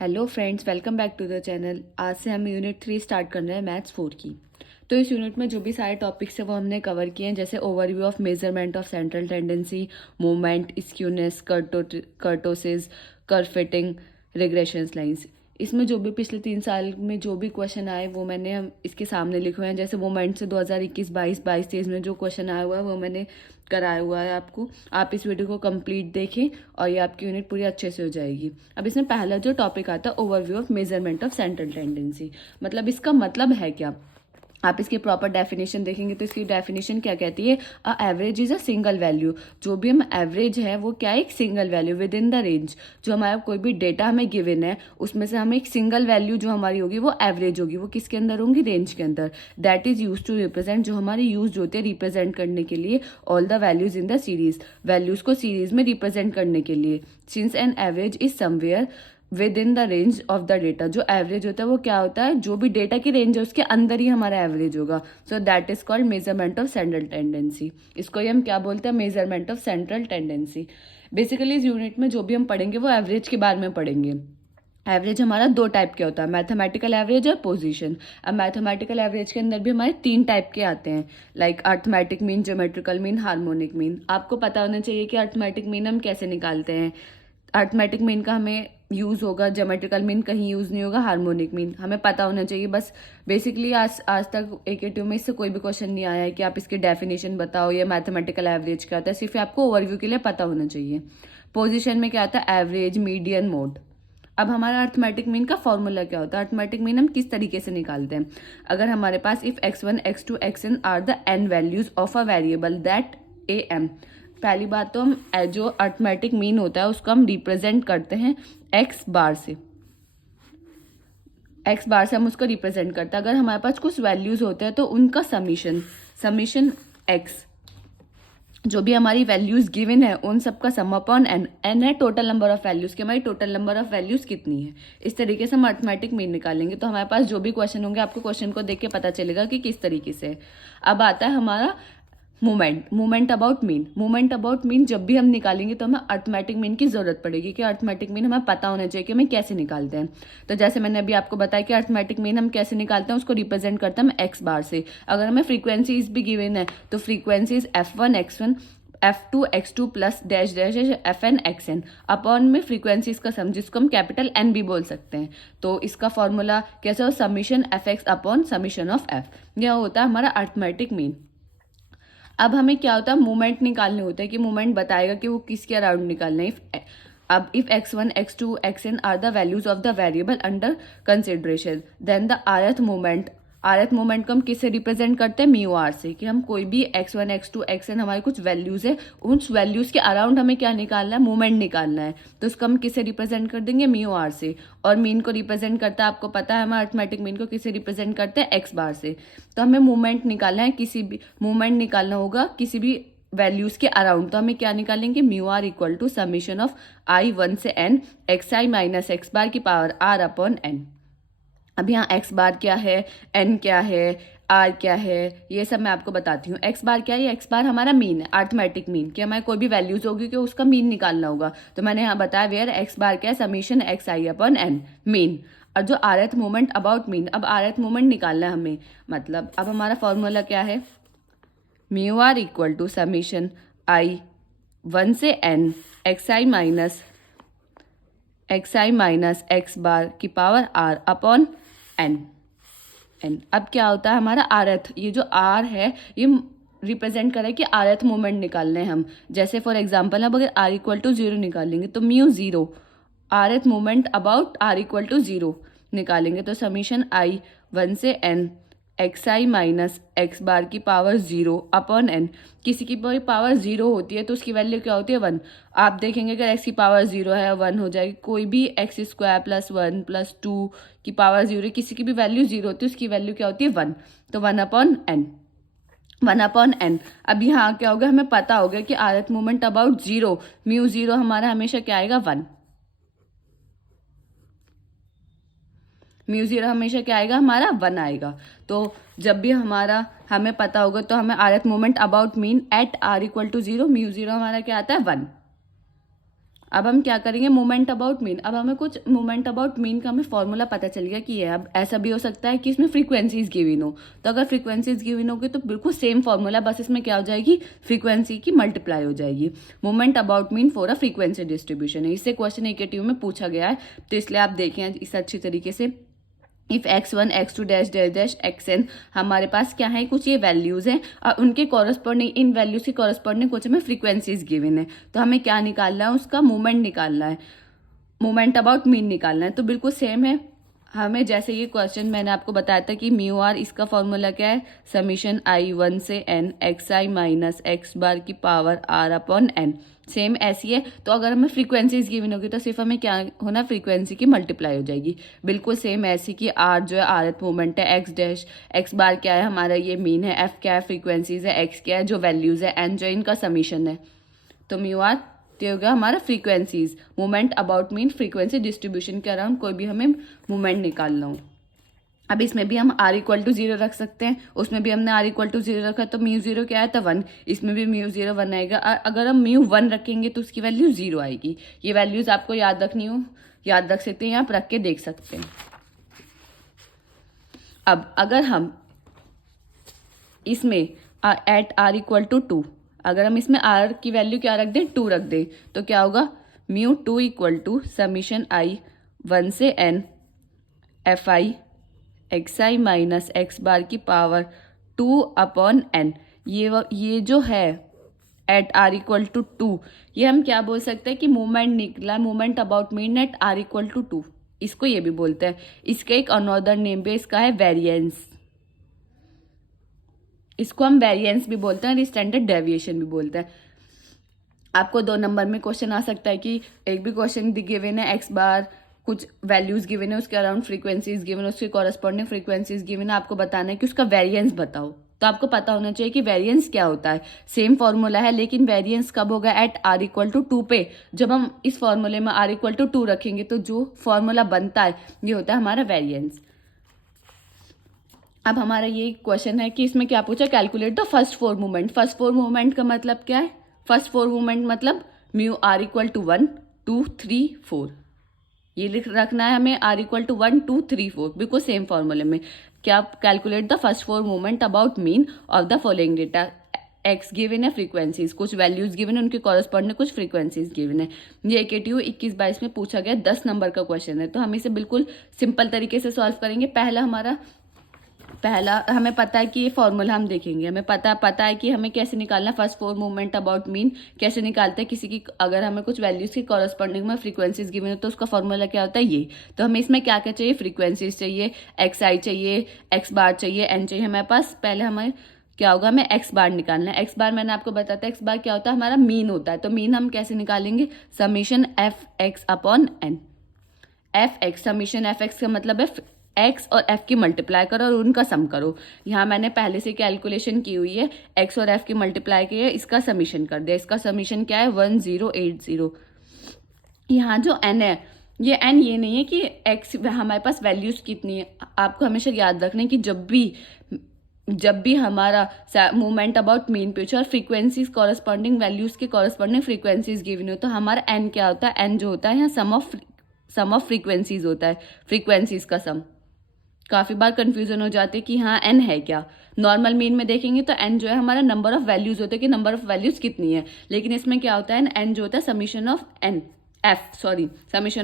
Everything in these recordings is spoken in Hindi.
Hello friends, welcome back to the channel. आज से हम यूनिट 3 स्टार्ट कर रहे हैं मैथ्स 4 की। तो इस यूनिट में जो भी सारे टॉपिक्स हैं वो हमने कवर किए हैं, जैसे overview of measurement of central tendency, movement, skewness, kurtosis, curve fitting, regressions lines. इसमें जो भी पिछले 3 साल में जो भी क्वेश्चन आए वो मैंने हम इसके सामने लिखे हुए हैं। जैसे मूवमेंट से 2021-22, 22-23 में जो क्वेश्चन आया हुआ है वो मैंने कराया हुआ है आपको। आप इस वीडियो को कंप्लीट देखें और ये आपकी यूनिट पूरी अच्छे से हो जाएगी। अब इसमें पहला जो टॉपिक आता है overview of measurement of central tendency. मतलब इसका मतलब है क्या, आप इसकी प्रॉपर डेफिनेशन देखेंगे तो इसकी डेफिनेशन क्या कहती है, अ average is a single value. जो भी हम एवरेज है वो क्या है, एक single value with in the range. जो हमारा कोई भी डेटा हमें गिवन है उसमें से हमें एक सिंगल वैल्यू जो हमारी होगी वो एवरेज होगी। वो किसके अंदर होंगी, रेंज के अंदर। That is use to represent, जो हमारी यूज होते हैं रिप्रेजेंट करने के लिए all the values in the series, values को सीरीज में रिप्रेजेंट करने के लिए। Since an average is somewhere within the range of the data, जो एवरेज होता है वो क्या होता है, जो भी डेटा की रेंज है उसके अंदर ही हमारा एवरेज होगा। So that is called measurement of central tendency. इसको ही हम क्या बोलते हैं, measurement of central tendency. Basically इस यूनिट में जो भी हम पढ़ेंगे वो एवरेज के बारे में पढ़ेंगे। एवरेज हमारा 2 टाइप के होता है, मैथमेटिकल एवरेज और पोजीशन। अब मैथमेटिकल एवरेज के अंदर भी हमारे 3 टाइप के आते हैं, like arithmetic mean, geometrical mean, harmonic mean. आपको पता होना चाहिए कि अर्थमेटिक मीन हम कैसे निकालते हैं। अर्थमेटिक मीन का हमें यूज़ होगा, ज्योमेट्रिकल मीन कहीं यूज़ नहीं होगा, हार्मोनिक मीन हमें पता होना चाहिए बस। बेसिकली आज तक AK2 में इससे कोई भी क्वेश्चन नहीं आया है कि आप इसकी डेफिनेशन बताओ या मैथमेटिकल एवरेज क्या होता है, सिर्फ आपको ओवरव्यू के लिए पता होना चाहिए। पोजीशन में क्या आता है, एवरेज, मीडियन, मोड। अब हमारा अर्थमेटिक मीन का फॉर्मूला क्या होता है, अर्थमेटिक मीन हम किस तरीके से निकालते हैं। अगर हमारे पास if x1, x2, xn are the n values of a variable that am। पहली बात तो हम जो अर्थमेटिक मीन होता है उसको हम रिप्रेजेंट करते हैं x बार से। x बार से हम उसको रिप्रेजेंट करते हैं। अगर हमारे पास कुछ वैल्यूज होते हैं तो उनका समीशन x, जो भी हमारी वैल्यूज गिवन है उन सबका सम अपॉन n। n है टोटल नंबर ऑफ वैल्यूज की, हमारी टोटल नंबर ऑफ वैल्यूज कितनी है। इस तरीके से हम अर्थमेटिक मीन निकालेंगे। तो हमारे पास जो भी क्वेश्चन होंगे आपको क्वेश्चन को देख के पता चलेगा कि किस तरीके से है। अब आता है हमारा movement about mean. Movement about mean जब भी हम निकालेंगे तो हमें अर्थमेटिक मीन की जरूरत पड़ेगी कि अर्थमेटिक मीन हमें पता होना चाहिए कि हमें कैसे निकालते हैं। तो जैसे मैंने अभी आपको बताया कि अर्थमेटिक मीन हम कैसे निकालते हैं, उसको रिप्रेजेंट करते हैं हम एक्स बार से। अगर हमें फ्रीक्वेंसीज भी गिवन है तो frequencies F1 x1, F2 x2 plus dash dash Fn xn upon में फ्रीक्वेंसीज का सम, जिसको हम कैपिटल N भी बोल सकते हैं। तो इसका फॉर्मूला कैसे हो, summation Fx upon summation of F। यह होता है हमारा अर्थमेटिक मीन। अब हमें क्या होता है, मूवमेंट निकालने होता है कि मूवमेंट बताएगा कि वो किसके अराउंड निकालना है। अब if x1, x2, xn are the values of the variable under consideration then the rth movement को हम किससे रिप्रेजेंट करते हैं, म्यू आर से। कि हम कोई भी x1, x2, xn हमारी कुछ वैल्यूज है, उस वैल्यूज के अराउंड हमें क्या निकालना है, मूवमेंट निकालना है। तो उसको हम किससे रिप्रेजेंट कर देंगे, म्यू आर से। और मीन को रिप्रेजेंट करता है, आपको पता है, हम अर्थमेटिक मीन को किससे रिप्रेजेंट करते हैं, एक्स बार से। तो हमें मूवमेंट निकालना है, किसी भी मूवमेंट निकालना होगा किसी भी वैल्यूज के अराउंड। तो हमें क्या निकालेंगे, mu r equal to summation of i 1 से n x i minus x bar की पावर r अपॉन n। अब यहाँ x बार क्या है, n क्या है, r क्या है, ये सब मैं आपको बताती हूँ। x बार क्या है, ये x बार हमारा मीन है, अर्थमेटिक मीन, कि हमारे कोई भी वैल्यूज होगी कि उसका मीन निकालना होगा। तो मैंने यहाँ बताया वेयर x बार क्या है, summation x i upon n, mean. और जो rth मोमेंट अबाउट मीन, अब rth मोमेंट निकालना है हमें। मतलब अब हमारा फॉर्मूला क्या है, mu r equal to summation i 1 से n x i minus x bar की पावर r अपॉन n। अब क्या होता है हमारा rth, ये जो r है ये रिप्रेजेंट करे कि rth मोमेंट निकालने हैं हम। जैसे फॉर एग्जांपल अब अगर r इक्वल टू 0 निकालेंगे तो mu 0, rth moment about r equal to 0 निकालेंगे तो समीशन i 1 से n x i minus x bar की पावर 0 अपॉन n। किसी की पावर 0 होती है तो उसकी वैल्यू क्या होती है, 1। आप देखेंगे अगर x की पावर 0 है 1 हो जाएगी। कोई भी x स्क्वायर प्लस 1 प्लस 2 की पावर 0, किसी की भी वैल्यू 0 होती है उसकी वैल्यू क्या होती है, 1। तो 1 अपॉन n। अब यहाँ क्या होगा, हमें पता होगा कि rth मोमेंट अबाउट 0, म्यू 0 हमारा हमेशा क्या आएगा, 1। म्यू 0 हमेशा क्या आएगा, हमारा 1 आएगा। तो जब भी हमें पता होगा तो हमें rth moment about mean at r equal to 0, mu 0 हमारा क्या आता है, 1। अब हम क्या करेंगे, मोमेंट अबाउट मीन। अब हमें कुछ मोमेंट अबाउट मीन का हमें फॉर्मूला पता चल गया कि ये। अब ऐसा भी हो सकता है कि इसमें फ्रीक्वेंसीज गिवन हो, तो अगर फ्रीक्वेंसीज गिवन होगी तो बिल्कुल सेम फॉर्मूला, बस इसमें क्या हो जाएगी, फ्रीक्वेंसी की मल्टीप्लाई हो जाएगी। Moment about mean for a frequency distribution है, इससे क्वेश्चन एकेटीव में पूछा गया है, तो इसलिए आप देखें इसे अच्छी तरीके से। If x1 x2 dash dash dash xn, हमारे पास क्या है, कुछ ये वैल्यूज हैं और उनके कॉरस्पॉन्डिंग, इन वैल्यूज के कॉरस्पॉन्डिंग कुछ हमें फ्रीक्वेंसीज गिवन है, तो हमें क्या निकालना है, उसका मोमेंट निकालना है, मोमेंट अबाउट मीन निकालना है। तो बिल्कुल सेम है हमें, जैसे ये क्वेश्चन मैंने आपको बताया था कि म्यू आर, इसका फॉर्मूला क्या है, समीशन आई 1 से n x i minus x bar की power r upon n, same ऐसी है। तो अगर हमें फ्रीक्वेंसीज गिवन होगी तो सिर्फ हमें क्या होना, फ्रीक्वेंसी की मल्टीप्लाई हो जाएगी, बिल्कुल सेम ऐसी कि r जो है rth मोमेंट है, x डैश x बार क्या है हमारा ये मीन है, f क्या है फ्रीक्वेंसीज है, x क्या है जो वैल्यूज है, n जो इनका समीशन है। तो म्यू आर तो हो गया हमारा frequencies, moment about mean frequency distribution के अराउंड कोई भी हमें मोमेंट निकालना हो। अब इसमें भी हम r इक्वल टू 0 रख सकते हैं, उसमें भी हमने r इक्वल टू 0 रखा, तो म्यू 0 क्या है, तो 1, इसमें भी म्यू 0 1 आएगा। अगर हम म्यू 1 रखेंगे तो उसकी वैल्यू 0 आएगी। ये वैल्यूज आपको याद रखनी हो, याद रख सकते हैं, आप रख के देख सकते हैं। अब अगर हम इसमें एट r इक्वल टू 2, अगर हम इसमें r की वैल्यू क्या रख दें, 2 रख दें, तो क्या होगा, mu 2 equal to summation i 1 से n f i x i minus x bar की पावर 2 अपॉन n। ये जो है एट r इक्वल टू 2, ये हम क्या बोल सकते हैं कि मोमेंट निकला, moment about mean at r equal to 2, इसको ये भी बोलते हैं। इसका एक अनदर नेम भी इसका है वेरिएंस, इसको हम वेरिएंस भी बोलते हैं और स्टैंडर्ड डेविएशन भी बोलते हैं। आपको 2 नंबर में क्वेश्चन आ सकता है कि एक भी क्वेश्चन गिवन है, एक्स बार कुछ वैल्यूज गिवन है, उसके अराउंड फ्रीक्वेंसीज गिवन है, उसके कॉरस्पॉन्डिंग फ्रीक्वेंसीज गिवन है, आपको बताना है कि उसका वेरिएंस बताओ। तो आपको पता होना चाहिए कि वेरिएंस क्या होता है। सेम फॉर्मूला है लेकिन वेरिएंस कब होगा, एट r इक्वल टू 2 पे। जब हम इस फॉर्मूले में r इक्वल टू 2 रखेंगे तो जो फॉर्मूला बनता है ये होता है हमारा वेरिएंस। अब हमारा ये क्वेश्चन है कि इसमें क्या पूछा, calculate the first 4 movement. First 4 movement का मतलब क्या है, फर्स्ट 4 मूवमेंट मतलब म्यू r इक्वल टू 1 2 3 4, ये लिख रखना है हमें, r इक्वल टू 1 2 3 4, बिल्कुल सेम फॉर्मूले में। क्या, calculate the first 4 movement about mean of the following data. X given है, फ्रीक्वेंसीज कुछ वैल्यूज गिवन है, उनके कॉरस्पॉन्डिंग कुछ फ्रीक्वेंसीज गिवन है। ये एकेटीयू 21-22 में पूछा गया 10 नंबर का क्वेश्चन है, तो हम इसे बिल्कुल सिंपल तरीके से सॉल्व करेंगे। पहला हमें पता है कि ये फॉर्मूला हम देखेंगे, हमें पता है कि हमें कैसे निकालना फर्स्ट 4 मूवमेंट अबाउट मीन कैसे निकालते हैं किसी की, अगर हमें कुछ वैल्यूज की कॉरस्पॉन्डिंग में फ्रीक्वेंसीज गिवन है तो उसका फॉर्मूला क्या होता है ये। तो हमें इसमें क्या क्या चाहिए, फ्रीक्वेंसीज चाहिए, एक्स आई चाहिए, एक्स बार चाहिए, एन चाहिए हमारे पास। पहले हमें क्या होगा, हमें एक्स बार निकालना है। एक्स बार मैंने आपको बताया था, एक्स बार क्या होता है, हमारा मीन होता है। तो मीन हम कैसे निकालेंगे, summation f x upon n. F x, summation f x का मतलब है एक्स और एफ की मल्टीप्लाई करो और उनका सम करो। यहाँ मैंने पहले से कैलकुलेशन की हुई है, एक्स और एफ की मल्टीप्लाई की है, इसका समीशन कर दिया। इसका समीशन क्या है 1080। यहाँ जो एन है, ये एन ये नहीं है कि एक्स हमारे पास वैल्यूज कितनी है। आपको हमेशा याद रखना है कि जब भी हमारा मूवमेंट अबाउट मीन पूछे और फ्रीक्वेंसीज कॉरस्पॉन्डिंग वैल्यूज के कॉरस्पॉन्डिंग फ्रीक्वेंसीज गिवन हो, तो हमारा एन क्या होता है, एन जो होता है यहाँ सम ऑफ फ्रीक्वेंसीज होता है, फ्रीक्वेंसीज का सम। काफ़ी बार कंफ्यूजन हो जाते हैं कि हाँ एन है क्या। नॉर्मल मीन में देखेंगे तो एन जो है हमारा नंबर ऑफ वैल्यूज होते हैं कि नंबर ऑफ वैल्यूज कितनी है, लेकिन इसमें क्या होता है, एन जो होता है समीशन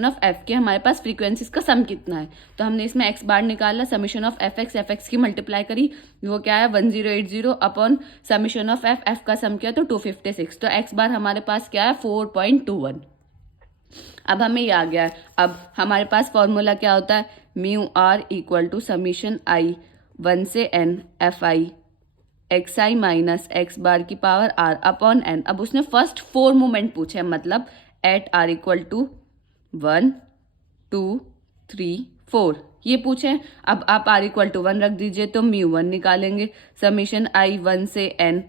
ऑफ एफ के हमारे पास फ्रीक्वेंसीज का सम कितना है। तो हमने इसमें एक्स बार निकाला, समीशन ऑफ एफ एक्स की मल्टीप्लाई करी, वो क्या है 1080 अपॉन समीशन ऑफ एफ का सम किया तो 256। तो एक्स बार हमारे पास क्या है 4.21। अब हमें ये आ गया है। अब हमारे पास फॉर्मूला क्या होता है, mu r equal to summation i 1 से n f i x i minus x bar की पावर आर अपॉन एन। अब उसने फर्स्ट 4 मोमेंट पूछे, मतलब एट आर इक्वल टू 1 2 3 4 ये पूछे। अब आप आर इक्वल टू 1 रख दीजिए तो म्यू 1 निकालेंगे, समीशन आई 1 से n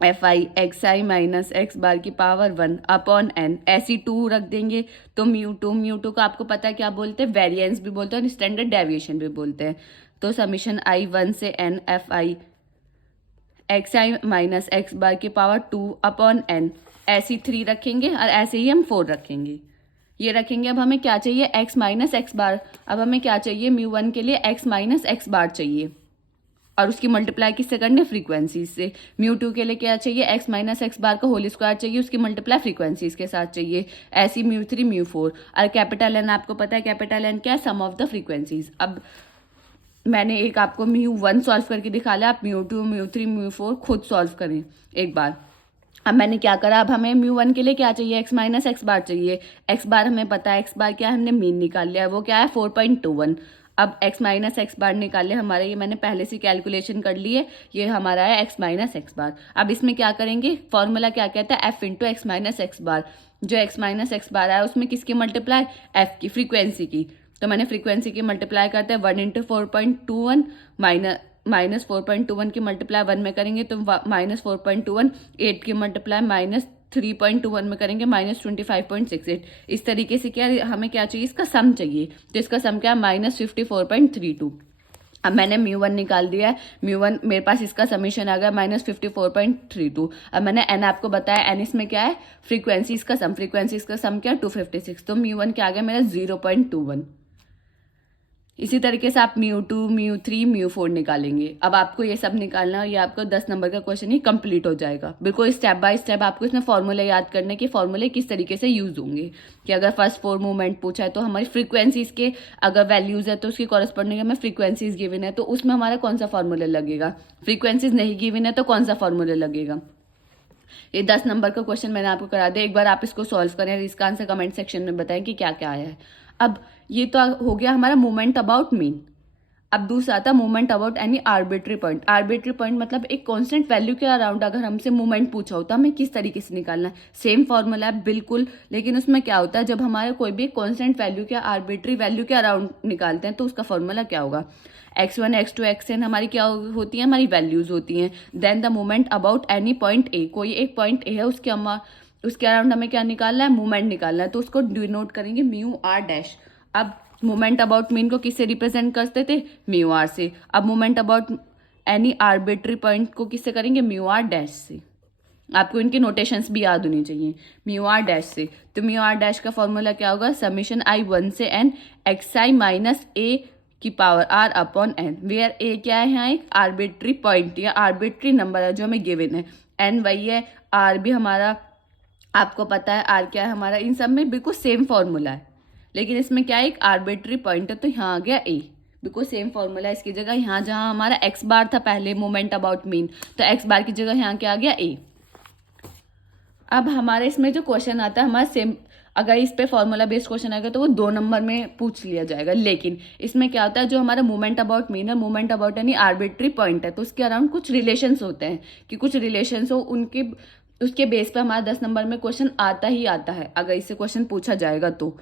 f i x i minus x bar की पावर 1 अपॉन एन, ऐसी 2 रख देंगे तो म्यू टू का आपको पता है क्या बोलते हैं, वेरिएंस भी बोलते हैं और स्टैंडर्ड डेविएशन भी बोलते हैं। तो समीशन आई 1 से n f i x i minus x bar की पावर 2 अपॉन एन, ऐसे ही 3 रखेंगे और ऐसे ही हम 4 रखेंगे, ये रखेंगे। अब हमें क्या चाहिए, x माइनस एक्स बार। अब हमें क्या चाहिए, μ1 के लिए x माइनस एक्स बार चाहिए और उसकी मल्टीप्लाई किससे करनी है, फ्रीक्वेंसी से। μ2 के लिए क्या चाहिए, x माइनस एक्स बार का होल स्क्वायर चाहिए, उसकी मल्टीप्लाई फ्रीक्वेंसीज के साथ चाहिए। ऐसी μ3 μ4 और कैपिटल एन आपको पता है कैपिटल एन क्या है, सम ऑफ द फ्रीक्वेंसीज। अब मैंने एक आपको μ1 सॉल्व करके दिखा लिया, आप μ2 μ3 μ4 खुद सॉल्व करें एक बार। अब मैंने क्या करा, अब हमें μ1 के लिए क्या चाहिए, x माइनस एक्स बार चाहिए। x बार हमें पता है, x बार क्या है, हमने मीन निकाल लिया, वो क्या है 4.21। अब x माइनस एक्स बार निकाल लिया हमारे, ये मैंने पहले से कैलकुलेशन कर ली है, ये हमारा है x माइनस एक्स बार। अब इसमें क्या करेंगे, फॉर्मूला क्या कहता है, f into x minus x bar. जो x माइनस एक्स बार है उसमें किसकी मल्टीप्लाई, f की, फ्रीक्वेंसी की। तो मैंने फ्रीक्वेंसी की मल्टीप्लाई करते हैं 1 इंटू 4.21 माइनस 4.21 की मल्टीप्लाई 1 में करेंगे तो माइनस 4.21, 8 की मल्टीप्लाई माइनस 3.21 में करेंगे माइनस 25.68। इस तरीके से क्या हमें क्या चाहिए, इसका सम चाहिए। तो इसका सम क्या है, माइनस 54.32। अब मैंने μ1 निकाल दिया है, μ1 मेरे पास इसका समीशन आ गया माइनस 54.32। अब मैंने n आपको बताया, n इसमें क्या है, फ्रीक्वेंसी इसका सम, फ्रीक्वेंसी इसका सम क्या है 256। तो μ1 क्या आ गया मेरा 0.21। इसी तरीके से आप μ2 μ3 μ4 निकालेंगे। अब आपको ये सब निकालना है, ये आपको 10 नंबर का क्वेश्चन ही कंप्लीट हो जाएगा। बिल्कुल स्टेप बाय स्टेप आपको इसमें फॉर्मूले याद करने के, फॉर्मूले किस तरीके से यूज होंगे। कि अगर फर्स्ट 4 मूवमेंट पूछा है तो हमारी फ्रीक्वेंसीज के अगर वैल्यूज है तो उसकी कॉरेस्पॉन्डिंग हमें फ्रीक्वेंसीज गिवन है तो उसमें हमारा कौन सा फॉर्मूला लगेगा, फ्रीक्वेंसीज नहीं गिवन है तो कौन सा फॉर्मूला लगेगा। ये 10 नंबर का क्वेश्चन मैंने आपको करा दिया, एक बार आप इसको सॉल्व करें, इसका आंसर कमेंट सेक्शन में बताएं कि क्या क्या आया है। अब ये तो हो गया हमारा मूवमेंट अबाउट मीन। अब दूसरा आता movement about any arbitrary point. Arbitrary point मतलब एक कांस्टेंट वैल्यू के अराउंड अगर हमसे मूवमेंट पूछा होता है हमें किस तरीके से निकालना है। सेम फॉर्मूला है बिल्कुल, लेकिन उसमें क्या होता है, जब हमारे कोई भी कांस्टेंट वैल्यू के आर्बिट्री वैल्यू के अराउंड निकालते हैं तो उसका फॉर्मूला क्या होगा, x1 x2 xn हमारी क्या होती है, हमारी वैल्यूज होती हैं। Then the movement about any point A, कोई एक पॉइंट ए है उसके अराउंड हमें क्या निकालना है, मूवमेंट निकालना है, तो उसको डिनोट करेंगे म्यू आर डैश। अब मोमेंट अबाउट मीन को किससे रिप्रेजेंट करते थे, म्यू आर से। अब moment about any arbitrary point को किससे करेंगे, म्यू आर डैश से। आपको इनके नोटेशंस भी याद होनी चाहिए, म्यू आर डैश से। तो म्यू आर डैश का फॉर्मूला क्या होगा, समीशन आई 1 से n x i minus a की power r upon n, where a क्या है, यहाँ एक आर्बिट्री पॉइंट या आर्बिट्री नंबर है जो हमें गिवन है, एन वही है, आर भी हमारा आपको पता है आर क्या है हमारा। इन सब में बिल्कुल सेम फॉर्मूला है, लेकिन इसमें क्या है, एक आर्बिट्री पॉइंट है तो यहाँ आ गया ए। बिल्कुल सेम फॉर्मूला है, इसकी जगह यहाँ जहाँ हमारा एक्स बार था पहले मोमेंट अबाउट मीन, तो एक्स बार की जगह यहाँ क्या आ गया ए। अब हमारे इसमें जो क्वेश्चन आता है हमारा सेम, अगर इस पे फॉर्मूला बेस्ड क्वेश्चन आएगा तो वो 2 नंबर में पूछ लिया जाएगा। लेकिन इसमें क्या होता है, जो हमारा मोमेंट अबाउट मीन है, मोमेंट अबाउट यानी आर्बिट्री पॉइंट है, तो उसके अराउंड कुछ रिलेशंस होते हैं कि कुछ रिलेशंस हो उनके, उसके बेस पे हमारा 10 नंबर में क्वेश्चन आता ही आता है अगर इससे क्वेश्चन पूछा जाएगा तो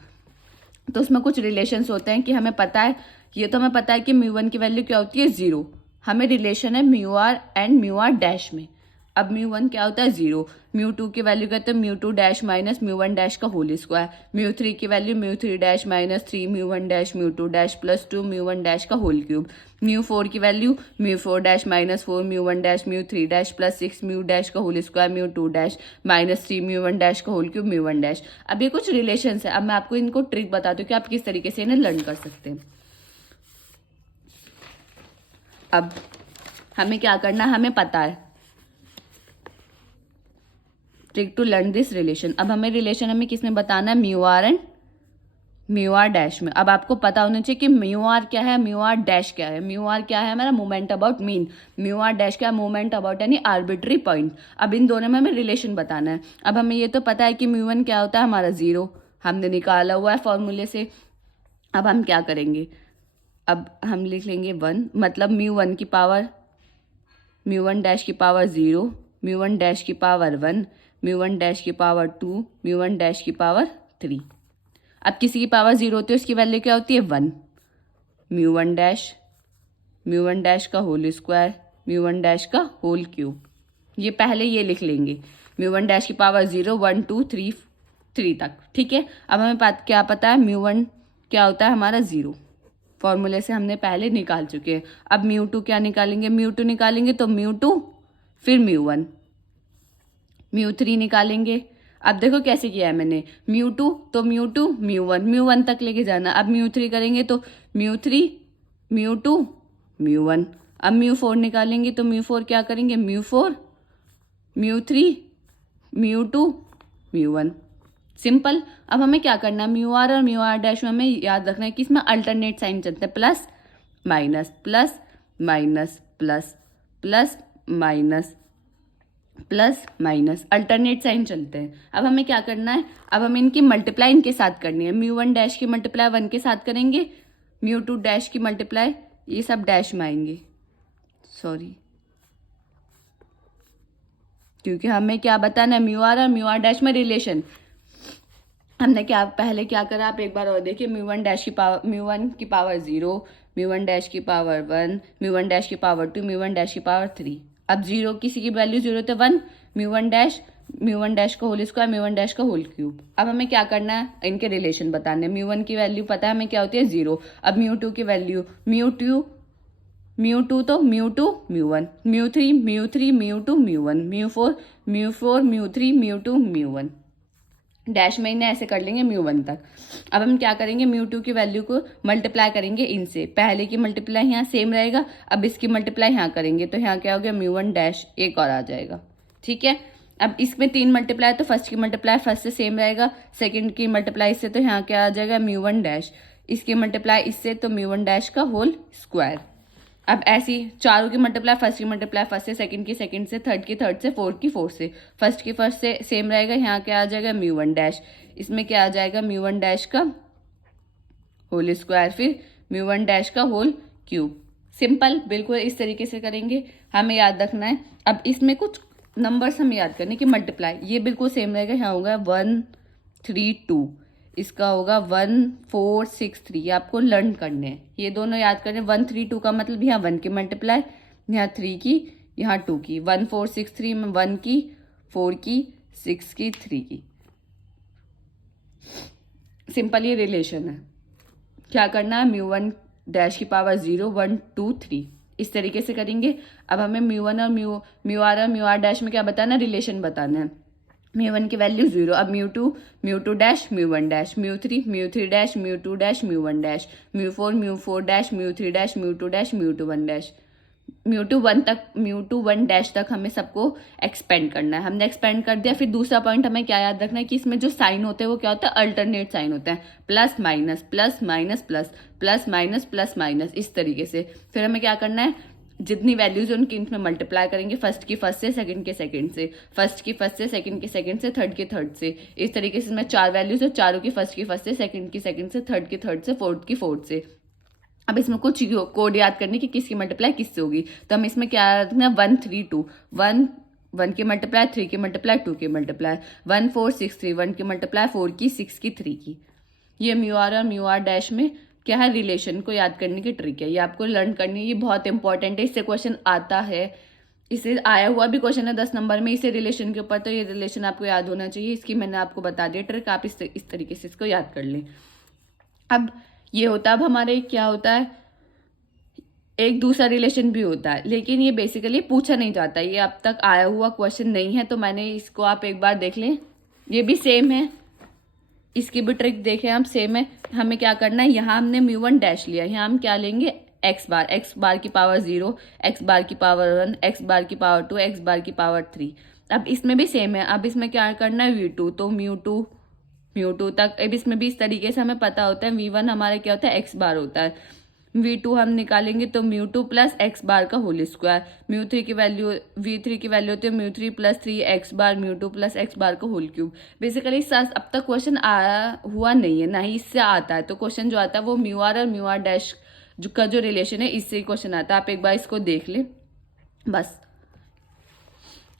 उसमें कुछ रिलेशंस होते हैं कि हमें पता है, ये तो हमें पता है कि μ1 की वैल्यू क्या होती है 0, हमें रिलेशन है mu r and mu r dash में। अब μ1 क्या होता है 0, μ2 की वैल्यू कहते हैं μ2 डैश माइनस μ1 डैश का होल स्क्वायर, μ3 की value μ3 dash minus 3 μ1 dash μ2 dash plus 2 μ1 dash का होल क्यूब, μ4 की value μ4 dash minus 4 μ1 dash μ3 dash plus 6 mu dash का whole square, μ2 dash minus 3 μ1 dash का होल क्यूब, μ1 डैश। अब ये कुछ रिलेशंस है, अब मैं आपको इनको ट्रिक बताती हूँ कि आप किस तरीके से इन्हें लर्न कर सकते हैं। अब हमें क्या करना, हमें पता है trick to learn this relation. अब हमें रिलेशन हमें किस में बताना है, mu r and mu r dash में। अब आपको पता होना चाहिए कि म्यू आर क्या है, म्यू आर डैश क्या है। म्यू आर क्या है हमारा moment about mean, mu r dash क्या है मोमेंट अबाउट यानी आर्बिट्री पॉइंट। अब इन दोनों में हमें रिलेशन बताना है। अब हमें ये तो पता है कि μ1 क्या होता है हमारा 0, हमने निकाला हुआ है फॉर्मूले से। अब हम क्या करेंगे, अब हम लिख लेंगे 1, मतलब μ1 की पावर μ1 डैश की पावर 0, μ1 डैश की पावर 1, μ1 डैश की पावर 2, μ1 डैश की पावर 3। अब किसी की पावर 0 होती है उसकी वैल्यू क्या होती है 1, μ1 डैश का होल स्क्वायर, μ1 डैश का होल क्यूब। ये पहले ये लिख लेंगे, μ1 डैश की पावर 0 1 2 3 तक, ठीक है। अब हमें क्या पता है μ1 क्या होता है हमारा 0, फॉर्मूले से हमने पहले निकाल चुके हैं। अब μ2 क्या निकालेंगे, μ2 निकालेंगे तो μ2 फिर μ1, μ3 निकालेंगे अब देखो कैसे किया है मैंने, म्यू टू तो म्यू वन तक लेके जाना। अब म्यू थ्री करेंगे तो mu three mu two mu one. अब म्यू फोर निकालेंगे तो म्यू फोर क्या करेंगे, mu four mu three mu two mu one. Simple. अब हमें क्या करना है, म्यू आर और म्यू आर डैश में हमें याद रखना है कि इसमें अल्टरनेट साइन चलते हैं, plus minus plus minus plus plus minus plus minus, alternate sign चलते हैं। अब हमें क्या करना है, अब हमें इनकी मल्टीप्लाई इनके साथ करनी है। म्यू वन डैश की मल्टीप्लाई वन के साथ करेंगे, म्यू टू डैश की मल्टीप्लाई ये सब डैश में आएंगे, सॉरी, क्योंकि हमें क्या बताना है, म्यू आर और म्यू आर डैश में रिलेशन। हमने क्या पहले क्या करा, आप एक बार और देखिए, म्यू वन डैश की पावर, म्यू वन की पावर 0, म्यू वन डैश की पावर 1, म्यू वन डैश की पावर 2, म्यू वन डैश की पावर 3। अब 0 किसी की वैल्यू 0 तो 1, म्यू वन डैश का whole square, mu one dash का होल क्यूब। अब हमें क्या करना है, इनके रिलेशन बताने। म्यू वन की वैल्यू पता है हमें क्या होती है, 0। अब म्यू टू की वैल्यू, म्यू टू तो mu one, mu three mu two mu one, mu four mu three mu two mu one. Dash में इन्हें ऐसे कर लेंगे म्यू वन तक। अब हम क्या करेंगे, म्यू टू की वैल्यू को मल्टीप्लाई करेंगे इनसे। पहले की मल्टीप्लाई यहाँ सेम रहेगा, अब इसकी मल्टीप्लाई यहाँ करेंगे तो यहाँ क्या हो गया, म्यू वन डैश एक और आ जाएगा। ठीक है। अब इसमें 3 मल्टीप्लाई तो फर्स्ट की मल्टीप्लाई फर्स्ट से सेम रहेगा, सेकंड की मल्टीप्लाई इससे तो यहाँ क्या आ जाएगा, म्यू वन डैश, इसकी मल्टीप्लाई इससे तो म्यू वन डैश का होल स्क्वायर। अब ऐसी चारों की मल्टीप्लाई, फर्स्ट की मल्टीप्लाई फर्स्ट से, सेकंड की सेकंड से, थर्ड की थर्ड से, फोर्थ की फोर्थ से। फर्स्ट की फर्स्ट से सेम रहेगा, यहाँ क्या आ जाएगा, म्यू वन डैश, इसमें क्या आ जाएगा, म्यू वन डैश का होल स्क्वायर, फिर म्यू वन डैश का होल क्यूब। सिंपल, बिल्कुल इस तरीके से करेंगे, हमें याद रखना है। अब इसमें कुछ नंबर्स हम याद करने की मल्टीप्लाई, ये बिल्कुल सेम रहेगा, यहाँ होगा 1 3 2, इसका होगा 1 4 6 3। ये आपको लर्न करने हैं, ये दोनों याद करने। 1 3 2 का मतलब यहाँ 1 की मल्टीप्लाई, यहाँ 3 की, यहाँ 2 की। 1 4 6 3 में 1 की, 4 की, 6 की, 3 की। सिंपल ये रिलेशन है। क्या करना है, म्यू वन डैश की पावर 0 1 2 3 इस तरीके से करेंगे। अब हमें म्यू वन और म्यू आर डैश में क्या बताना है, रिलेशन बताना है। म्यू वन की वैल्यू 0, अब mu two dash mu one dash, mu three dash mu two dash mu one dash, mu four dash mu three dash mu two dash mu two one dash, mu two one dash तक हमें सबको एक्सपेंड करना है। हमने एक्सपेंड कर दिया। फिर दूसरा पॉइंट हमें क्या याद रखना है कि इसमें जो साइन होते हैं वो क्या होता है, अल्टरनेट साइन होते हैं, plus minus plus minus plus plus minus plus minus, इस तरीके से। फिर हमें क्या करना है, जितनी वैल्यूज है उनकी इनमें मल्टीप्लाई करेंगे, फर्स्ट की फर्स्ट से, सेकंड के सेकंड से, फर्स्ट की फर्स्ट से, सेकंड के सेकंड से, थर्ड के थर्ड से। इस तरीके से इसमें 4 वैल्यूज है, चारों की फर्स्ट से, सेकंड की सेकंड से, थर्ड की थर्ड से, फोर्थ की फोर्थ से। अब इसमें कुछ कोड याद करने की, किसकी मल्टीप्लाई किससे होगी। तो हम इसमें क्या रखना है, 1 3 2, 1 की मल्टीप्लाई, 3 की मल्टीप्लाई, 2 की मल्टीप्लाई, 1 4 6 3, 1 की मल्टीप्लाई, 4 की, 6 की, 3 की। ये म्यू आर और म्यू आर डैश में क्या है, रिलेशन को याद करने की ट्रिक है, ये आपको लर्न करनी है, ये बहुत इंपॉर्टेंट है, इससे क्वेश्चन आता है, इससे आया हुआ भी क्वेश्चन है 10 नंबर में इसे रिलेशन के ऊपर, तो ये रिलेशन आपको याद होना चाहिए। इसकी मैंने आपको बता दिया ट्रिक, आप इस तरीके से इसको याद कर लें। अब ये होता है, अब हमारे क्या होता है, एक दूसरा रिलेशन भी होता है, लेकिन ये बेसिकली पूछा नहीं जाता, ये अब तक आया हुआ क्वेश्चन नहीं है, तो मैंने इसको आप एक बार देख लें। ये भी सेम है, इसकी भी ट्रिक देखें आप, सेम है। हमें क्या करना है, यहाँ हमने म्यू वन डैश लिया, यहाँ हम क्या लेंगे, एक्स बार की पावर 0, एक्स बार की पावर 1, एक्स बार की पावर 2, एक्स बार की पावर 3। अब इसमें भी सेम है, अब इसमें क्या करना है, V2 तो म्यू टू तक। अब इसमें भी इस तरीके से हमें पता होता है, V1 हमारा क्या होता है, एक्स बार होता है, V2 हम निकालेंगे तो म्यू टू प्लस एक्स बार का होल स्क्वायर, V3 की वैल्यू होती है म्यू थ्री प्लस 3 एक्स बार, म्यू टू प्लस एक्स बार का होल क्यूब। बेसिकली अब तक क्वेश्चन आया हुआ नहीं है, ना ही इससे आता है, तो क्वेश्चन जो आता है वो म्यू आर और म्यू आर डैश का जो रिलेशन है इससे ही क्वेश्चन आता है। आप एक बार इसको देख ले बस।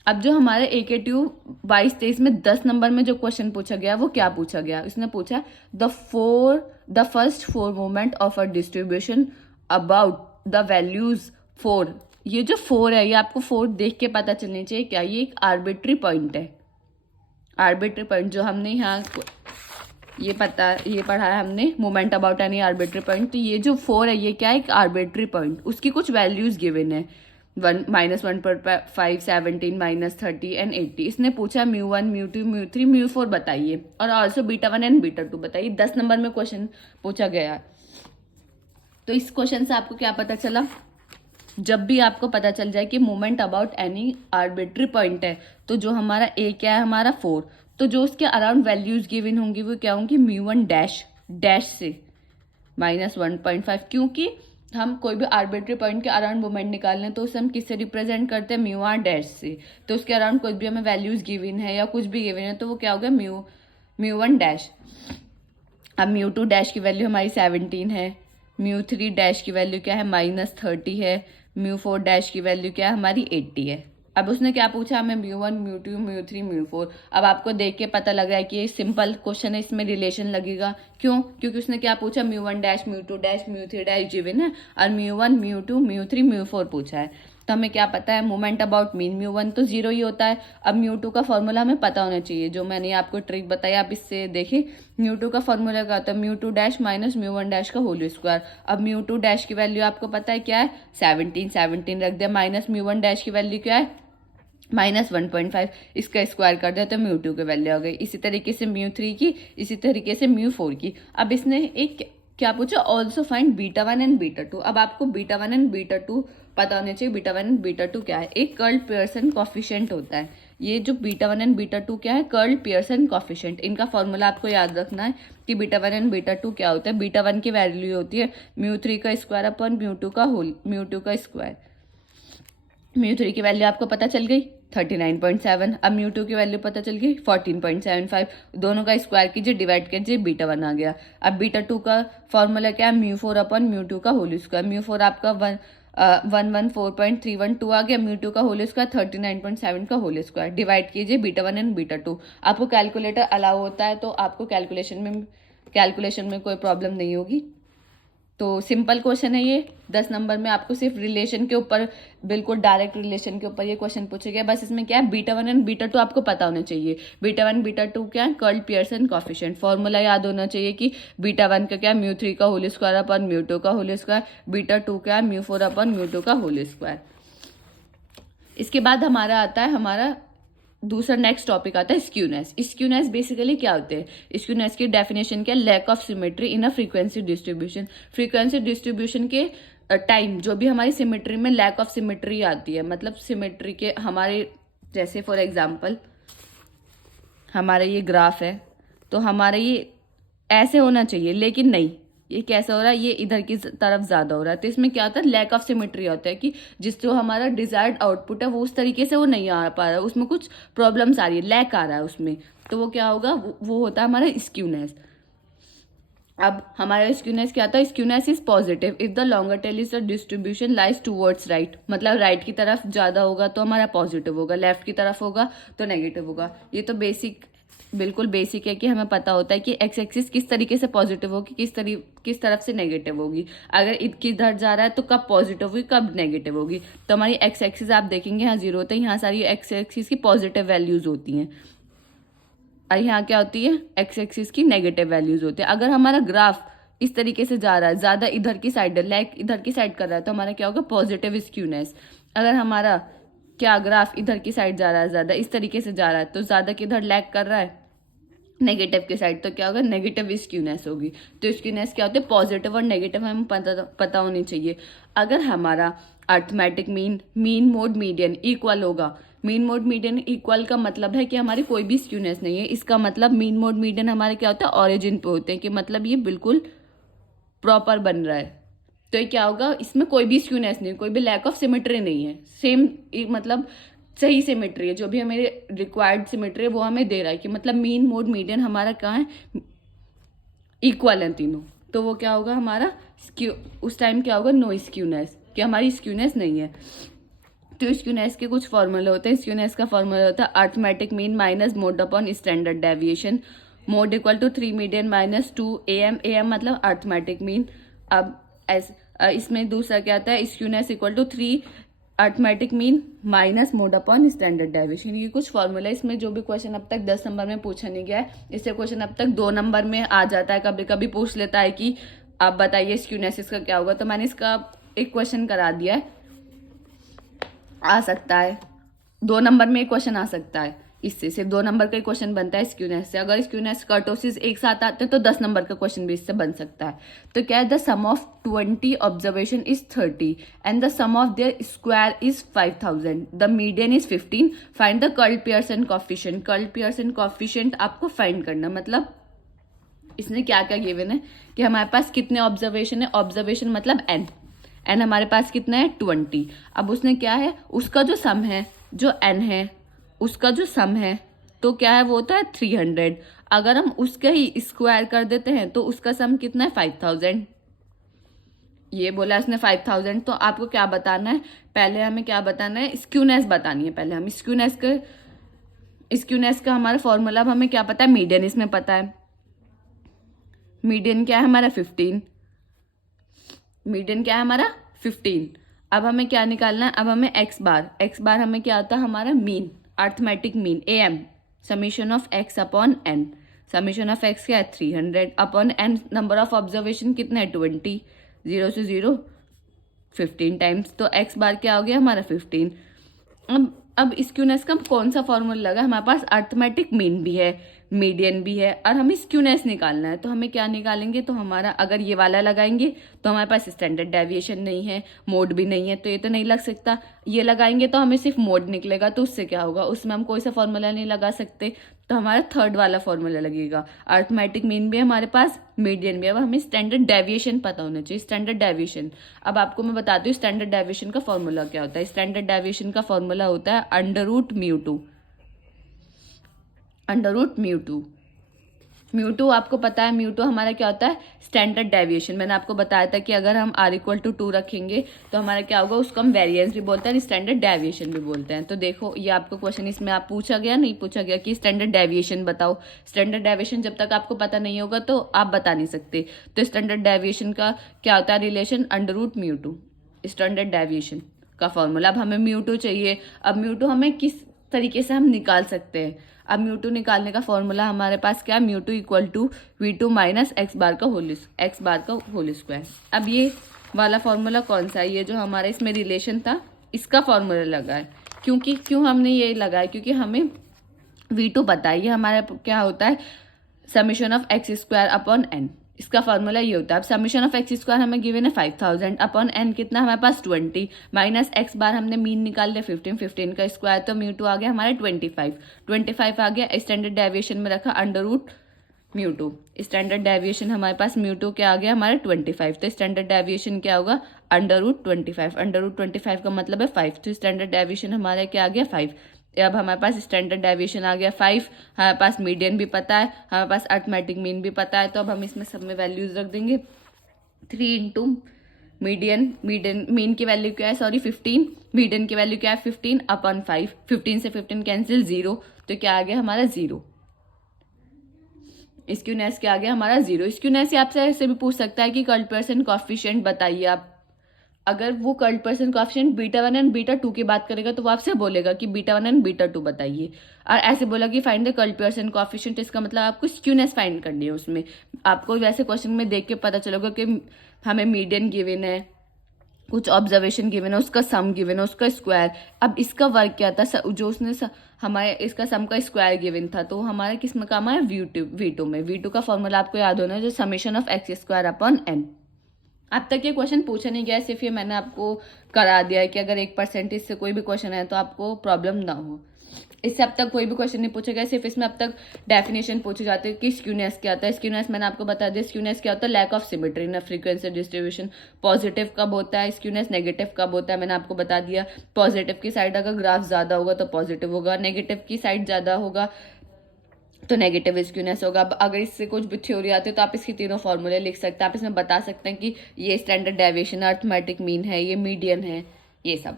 अब जो हमारे AKTU 22-23 में 10 नंबर में जो क्वेश्चन पूछा गया वो क्या पूछा गया, इसने पूछा the first 4 moment of a distribution about the values 4। ये जो 4 है, ये आपको 4 देख के पता चलनी चाहिए क्या, ये एक आर्बिट्री पॉइंट है। आर्बिट्री पॉइंट जो हमने यहाँ ये पढ़ा है हमने, moment about any arbitrary point. तो ये जो 4 है ये क्या है, एक आर्बिट्री पॉइंट, उसकी कुछ वैल्यूज गिवन है। -1.5, 17, -30 एंड 80। इसने पूछा μ1, μ2, μ3, μ4 बताइए और ऑल्सो β1 एंड β2 बताइए। 10 नंबर में क्वेश्चन पूछा गया। तो इस क्वेश्चन से आपको क्या पता चला, जब भी आपको पता चल जाए कि moment about any arbitrary point है, तो जो हमारा ए क्या है, हमारा 4, तो जो उसके अराउंड वैल्यूज गिवन होंगी वो क्या होंगी, μ1 डैश डैश से -1.5, क्योंकि हम कोई भी आर्बिट्री पॉइंट के अराउंड मोमेंट निकालने तो उसे हम किससे रिप्रेजेंट करते हैं, μr डैश से। तो उसके अराउंड कुछ भी हमें वैल्यूज गिवन है या कुछ भी गिवन है तो वो क्या हो गया, μ1 डैश। अब μ2 डैश की वैल्यू हमारी 17 है, μ3 डैश की वैल्यू क्या है, -30 है, μ4 डैश की वैल्यू क्या है, हमारी 80 है। अब उसने क्या पूछा हमें, μ1, μ2, μ3, μ4। अब आपको देख के पता लग रहा है कि ये सिंपल क्वेश्चन है, इसमें रिलेशन लगेगा। क्यों? क्योंकि उसने क्या पूछा, μ1 डैश, μ2 डैश, μ3 डैश गिवन है और μ1, μ2, μ3, μ4 पूछा है। तो हमें क्या पता है, मोमेंट अबाउट मीन μ1 तो 0 ही होता है। अब μ2 का फॉर्मूला हमें पता होना चाहिए, जो मैंने आपको ट्रिक बताई, आप इससे देखिए। μ2 का फॉर्मूला क्या होता है, μ2 डैश माइनस μ1 डैश का होल स्क्वायर। अब μ2 डैश की वैल्यू आपको पता है क्या है, 17 रख दिया, माइनस μ1 डैश की वैल्यू क्या है, -1.5, इसका स्क्वायर कर दिया तो μ2 की वैल्यू आ गई। इसी तरीके से μ3 की, इसी तरीके से μ4 की। अब इसने एक क्या पूछा, ऑल्सो फाइंड β1 एंड β2। अब आपको β1 एंड β2 पता होने चाहिए। β1 एंड β2 क्या है, एक कर्ल पियर्सन कॉफिशिएंट होता है। ये जो β1 एंड β2 क्या है, कर्ल पियर्सन कॉफिशिएंट। इनका फॉर्मूला आपको याद रखना है कि β1 एंड β2 क्या होता है। β1 की वैल्यू होती है μ3 का स्क्वायर अपन μ2 का होल, μ2 का स्क्वायर। μ3 की वैल्यू आपको पता चल गई 39.7। अब μ2 की वैल्यू पता चल गई 14.75। दोनों का स्क्वायर कीजिए, डिवाइड कीजिए, β1 आ गया। अब β2 का फॉर्मूला क्या है, μ4 अपन μ2 का होल स्क्वायर। μ4 आपका 114.312 आ गया, μ2 का होल स्क्वायर 39.7 का होल स्क्वायर। डिवाइड कीजिए β1 एंड β2। आपको कैलकुलेटर अलाउ होता है तो आपको कैलकुलेशन में कोई प्रॉब्लम नहीं होगी। तो सिंपल क्वेश्चन है ये। 10 नंबर में आपको सिर्फ रिलेशन के ऊपर, बिल्कुल डायरेक्ट रिलेशन के ऊपर ये क्वेश्चन पूछा गया। बस इसमें क्या है, β1 एंड β2 आपको पता होना चाहिए। β1 β2 क्या है, कर्ल पियर्सन कॉफिशिएंट। फॉर्मूला याद होना चाहिए कि β1 का क्या है, μ3 का होल स्क्वायर अपन μ2 का होल स्क्वायर, β2 क्या है, μ4 अपन μ2 का होल स्क्वायर। इसके बाद हमारा आता है, हमारा दूसरा नेक्स्ट टॉपिक आता है स्क्यूनेस। स्क्यूनेस बेसिकली क्या होते हैं, स्क्यूनेस की डेफिनेशन क्या है, lack of symmetry in a frequency distribution. Frequency distribution के टाइम जो भी हमारी सिमेट्री में लैक ऑफ सिमेट्री आती है, मतलब सिमेट्री के हमारे, जैसे फॉर एग्जांपल हमारा ये ग्राफ है तो हमारा ये ऐसे होना चाहिए, लेकिन नहीं, ये कैसा हो रहा है, ये इधर की तरफ ज्यादा हो रहा है। तो इसमें क्या होता है, लैक ऑफ सिमेट्री होता है कि जिस जो हमारा डिजायर्ड आउटपुट है वो उस तरीके से वो नहीं आ पा रहा है, उसमें कुछ प्रॉब्लम्स आ रही है, लैक आ रहा है उसमें। तो वो क्या होगा, वो होता है हमारा स्क्यूनेस। अब हमारा स्क्यूनेस क्या था, skewness is positive if the longer tail is the distribution lies towards right. मतलब राइट की तरफ ज्यादा होगा तो हमारा पॉजिटिव होगा, लेफ्ट की तरफ होगा तो नेगेटिव होगा। ये तो बिल्कुल बेसिक है कि हमें पता होता है कि एक्स एक्सिस किस तरीके से पॉजिटिव होगी, किस तरफ से नेगेटिव होगी। अगर किधर जा रहा है तो कब पॉजिटिव होगी, कब नेगेटिव होगी। तो हमारी एक्स एक्सिस आप देखेंगे यहाँ 0 होता है, यहाँ सारी एक्स एक्सिस की पॉजिटिव वैल्यूज होती हैं और यहाँ क्या होती है, एक्स एक्सिस की नेगेटिव वैल्यूज होती है। अगर हमारा ग्राफ इस तरीके से जा रहा है, ज्यादा इधर की साइड, लैक इधर की साइड कर रहा है, तो हमारा क्या होगा, पॉजिटिव स्क्यूनेस। अगर हमारा क्या ग्राफ इधर की साइड जा रहा है, ज्यादा इस तरीके से जा रहा है, तो ज्यादा किधर लैक कर रहा है, नेगेटिव के साइड, तो क्या होगा, नेगेटिव स्क्यूनेस होगी। तो स्क्यूनेस क्या होते हैं, पॉजिटिव और नेगेटिव हमें पता होनी चाहिए। अगर हमारा arithmetic mean mode median equal होगा, मीन मोड मीडियन इक्वल का मतलब है कि हमारी कोई भी स्क्यूनेस नहीं है। इसका मतलब मीन मोड मीडियन हमारे क्या होता है, ऑरिजिन पे होते हैं, कि मतलब ये बिल्कुल प्रॉपर बन रहा है। तो ये क्या होगा, इसमें कोई भी स्क्यूनेस नहीं, कोई भी लैक ऑफ सिमेट्री नहीं है, सेम मतलब सही सिमेट्री है। जो भी हमें रिक्वायर्ड सिमेट्री है वो हमें दे रहा है कि मतलब मीन मोड मीडियन हमारा कहाँ है, इक्वल है तीनों। तो वो क्या होगा हमारा उस टाइम क्या होगा, नो स्क्यूनेस, कि हमारी स्क्यूनेस नहीं है। तो स्क्यूनेस के कुछ फॉर्मूले होते हैं। स्क्यूनेस का फॉर्मूला होता है arithmetic mean minus mode upon standard deviation, mode equal to 3 median minus 2 AM। AM मतलब अर्थमेटिक मीन। अब इसमें दूसरा क्या आता है, skewness equal to 3 arithmetic mean minus mode upon standard deviation. ये कुछ फॉर्मूला है। इसमें जो भी क्वेश्चन अब तक 10 नंबर में पूछा नहीं गया है, इससे क्वेश्चन अब तक 2 नंबर में आ जाता है। कभी कभी पूछ लेता है कि आप बताइए स्क्यूनेसिस का क्या होगा, तो मैंने इसका एक क्वेश्चन करा दिया है। आ सकता है, 2 नंबर में एक क्वेश्चन आ सकता है, इससे सिर्फ 2 नंबर का क्वेश्चन बनता है स्क्यूनेस से। अगर स्क्यूनेस कर्टोसिस एक साथ आते हैं तो 10 नंबर का क्वेश्चन भी इससे बन सकता है। तो क्या है, the sum of 20 observation is 30 and the sum of their square is 5000, the median is 15, find the Karl Pearson coefficient. Karl Pearson coefficient आपको फाइंड करना, मतलब इसने क्या क्या गिवन है कि हमारे पास कितने ऑब्जर्वेशन है, ऑब्जर्वेशन मतलब एन हमारे पास कितना है 20। अब उसने क्या है, उसका जो सम है, जो एन है उसका जो सम है तो क्या है वो होता है 300। अगर हम उसका ही स्क्वायर कर देते हैं तो उसका सम कितना है 5000। ये बोला इसने 5000। तो आपको क्या बताना है, पहले हमें क्या बताना है, स्क्यूनेस बतानी है। पहले हम स्क्यूनेस का हमारा फॉर्मूला, अब हमें क्या पता है, मीडियन इसमें पता है। मीडियन क्या है हमारा 15, मीडियन क्या है हमारा 15। अब हमें क्या निकालना है, अब हमें एक्स बार हमें क्या आता है हमारा mean, arithmetic mean AM, summation of x upon n. Summation of x क्या है 300 upon n, number of observation कितना है 20, 0 से 0 15 टाइम्स, तो एक्स बार क्या हो गया हमारा 15। अब स्क्यूनेस का कौन सा फॉर्मूला लगा, हमारे पास अर्थमेटिक मीन भी है, मीडियन भी है, और हमें स्क्यूनेस निकालना है। तो हमें क्या निकालेंगे, तो हमारा अगर ये वाला लगाएंगे तो हमारे पास स्टैंडर्ड डेविएशन नहीं है, मोड भी नहीं है, तो ये तो नहीं लग सकता। ये लगाएंगे तो हमें सिर्फ मोड निकलेगा, तो उससे क्या होगा, उसमें हम कोई सा फॉर्मूला नहीं लगा सकते, तो हमारा थर्ड वाला फॉर्मूला लगेगा। अर्थमेटिक मीन भी है हमारे पास, मीडियन भी है। अब हमें स्टैंडर्ड डेविएशन पता होना चाहिए, स्टैंडर्ड डेविएशन। अब आपको मैं बताती हूँ स्टैंडर्ड डेविएशन का फॉर्मूला क्या होता है। स्टैंडर्ड डेविएशन का फॉर्मूला होता है √μ2। √μ2, μ2 आपको पता है, μ2 हमारा क्या होता है, स्टैंडर्ड डेविएशन। मैंने आपको बताया था कि अगर हम r=2 रखेंगे तो हमारा क्या होगा, उसको हम वेरिएंस भी बोलते हैं, स्टैंडर्ड डेविएशन भी बोलते हैं। तो देखो ये आपको क्वेश्चन इसमें आप पूछा गया, नहीं पूछा गया कि स्टैंडर्ड डेविएशन बताओ। स्टैंडर्ड डेविएशन जब तक आपको पता नहीं होगा तो आप बता नहीं सकते। तो स्टैंडर्ड डेविएशन का क्या होता है रिलेशन, √μ2, स्टैंडर्ड डेविएशन का फॉर्मूला। अब हमें μ2 चाहिए। अब μ2 हमें किस तरीके से हम निकाल सकते हैं, अब μ2 निकालने का फॉर्मूला हमारे पास क्या है, μ2 = V2 - x बार का होल स्क्वायर। अब ये वाला फॉर्मूला कौन सा है, ये जो हमारे इसमें रिलेशन था इसका फॉर्मूला लगा है। क्यों हमने ये लगाया, क्योंकि हमें V2 पता है, ये हमारा क्या होता है, summation of x² upon n। इसका फॉर्मूला ये होता है। अब समीशन ऑफ x² हमें गिवन है 5000 अपॉन n कितना हमारे पास 20 माइनस x बार हमने मीन निकाल लिया 15, 15 का स्क्वायर, तो μ2 आ गया हमारा 25 आ गया। स्टैंडर्ड डेविएशन में रखा √μ2, स्टैंडर्ड डेविएशन हमारे पास μ2 क्या आ गया हमारा 25, तो स्टैंडर्ड डेविएशन क्या होगा √25, √25 का मतलब है 5, तो स्टैंडर्ड डेविएशन हमारा क्या आ गया 5। अब हमारे पास स्टैंडर्ड डेविएशन आ गया 5, हमारे पास मीडियन भी पता है, हमारे पास अर्थमेटिक मीन भी पता है। तो अब हम इसमें सब में वैल्यूज रख देंगे। 3 इंटू मीडियन मीन की वैल्यू क्या है, 15, मीडियन की वैल्यू क्या है 15 अपॉन 5, 15 से 15 कैंसिल 0, तो क्या आ गया हमारा 0। स्क्यूनेस क्या आ गया हमारा 0। स्क्यूनेस आपसे ऐसे भी पूछ सकता है कि कर्ल पियर्सन कोएफिशिएंट बताइए आप। अगर वो कर्ल पियर्सन कोएफिशिएंट β1 एंड β2 की बात करेगा तो वो आपसे बोलेगा कि β1 एंड β2 बताइए, और ऐसे बोला कि find the Karl Pearson coefficient, इसका मतलब आपको स्क्यूनेस फाइंड करनी है। उसमें आपको वैसे क्वेश्चन में देख के पता चलेगा कि हमें मीडियन गिवन है, कुछ ऑब्जर्वेशन गिवन है, उसका सम गिवन है, उसका स्क्वायर। अब इसका वर्क क्या था, जो उसने हमारे इसका सम का स्क्वायर गिवन था, तो हमारा किस में काम आया V2 में। V2 का फॉर्मूला आपको याद होना है, जो summation of x² upon n। अब तक ये क्वेश्चन पूछा नहीं गया, सिर्फ ये मैंने आपको करा दिया है कि अगर 1% से कोई भी क्वेश्चन है तो आपको प्रॉब्लम ना हो। इससे अब तक कोई भी क्वेश्चन नहीं पूछा गया, सिर्फ इसमें अब तक डेफिनेशन पूछे जाते हैं कि स्क्यूनेस क्या होता है। स्क्यूनेस मैंने आपको बता दिया, स्क्यूनेस क्या होता है, lack of symmetry in frequency distribution. Positive कब होता है स्क्यूनेस, नेगेटिव कब होता है मैंने आपको बता दिया। पॉजिटिव की साइड अगर ग्राफ ज्यादा होगा तो पॉजिटिव होगा, नेगेटिव की साइड ज्यादा होगा तो नेगेटिव स्क्यूनेस होगा। अब अगर इससे कुछ भी थ्योरी आती है तो आप इसकी तीनों फॉर्मूले लिख सकते हैं। आप इसमें बता सकते हैं कि ये स्टैंडर्ड डेविएशन, अर्थमेटिक मीन है, ये मीडियन है, ये सब।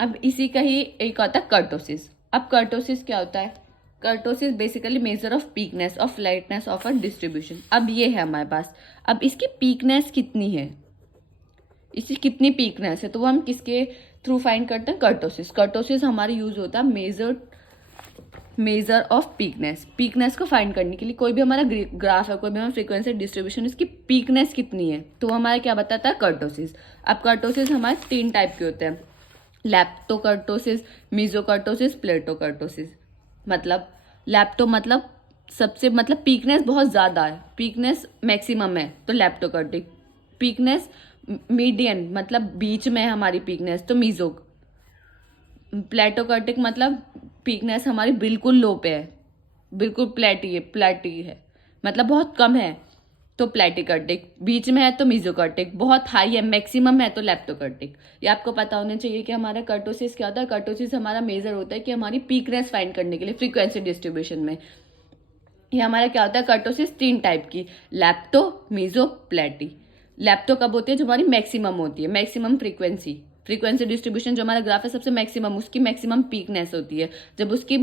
अब इसी का ही एक होता है कर्टोसिस। अब कर्टोसिस क्या होता है, kurtosis basically measure of peakness of lightness of a distribution. अब ये है हमारे पास, अब इसकी पीकनेस कितनी है, इसकी कितनी पीकनेस है, तो वो हम किसके थ्रू फाइंड करते हैं, कर्टोसिस। कर्टोसिस हमारा यूज होता है मेजर ऑफ पीकनेस को फाइंड करने के लिए। कोई भी हमारा ग्राफ है, कोई भी हमारा फ्रीक्वेंसी डिस्ट्रीब्यूशन, इसकी पीकनेस कितनी है तो हमारा क्या बताता है कर्टोसिस। अब कर्टोसिस हमारे 3 टाइप के होते हैं, लैप्टोकर्टोसिस, मीजोकर्टोसिस, प्लेटोकर्टोसिस। मतलब लैप्टो मतलब सबसे मतलब पीकनेस बहुत ज़्यादा है, पीकनेस मैक्सिमम है तो लैप्टोकर्टिक। पीकनेस मीडियन मतलब बीच में है हमारी पीकनेस तो मीजो। प्लेटोकर्टिक मतलब पीकनेस हमारी बिल्कुल लो पे है, बिल्कुल प्लेटी है मतलब बहुत कम है तो प्लेटिकर्टिक। बीच में है तो मीजोकर्टिक। बहुत हाई है मैक्सिमम है तो लेप्टोकर्टिक। ये आपको पता होना चाहिए कि हमारा कर्टोसिस क्या होता है। कर्टोसिस हमारा मेजर होता है कि हमारी पीकनेस फाइंड करने के लिए फ्रीक्वेंसी डिस्ट्रीब्यूशन में। ये हमारा क्या होता है कर्टोसिस 3 टाइप की, लैप्टो, मीजो, प्लेटी। लैप्टो कब होती है, जो हमारी मैक्सिमम होती है, मैक्सिमम फ्रीक्वेंसी। फ्रीक्वेंसी डिस्ट्रीब्यूशन जो हमारा ग्राफ है सबसे मैक्सिमम, उसकी मैक्सिमम पीकनेस होती है। जब उसकी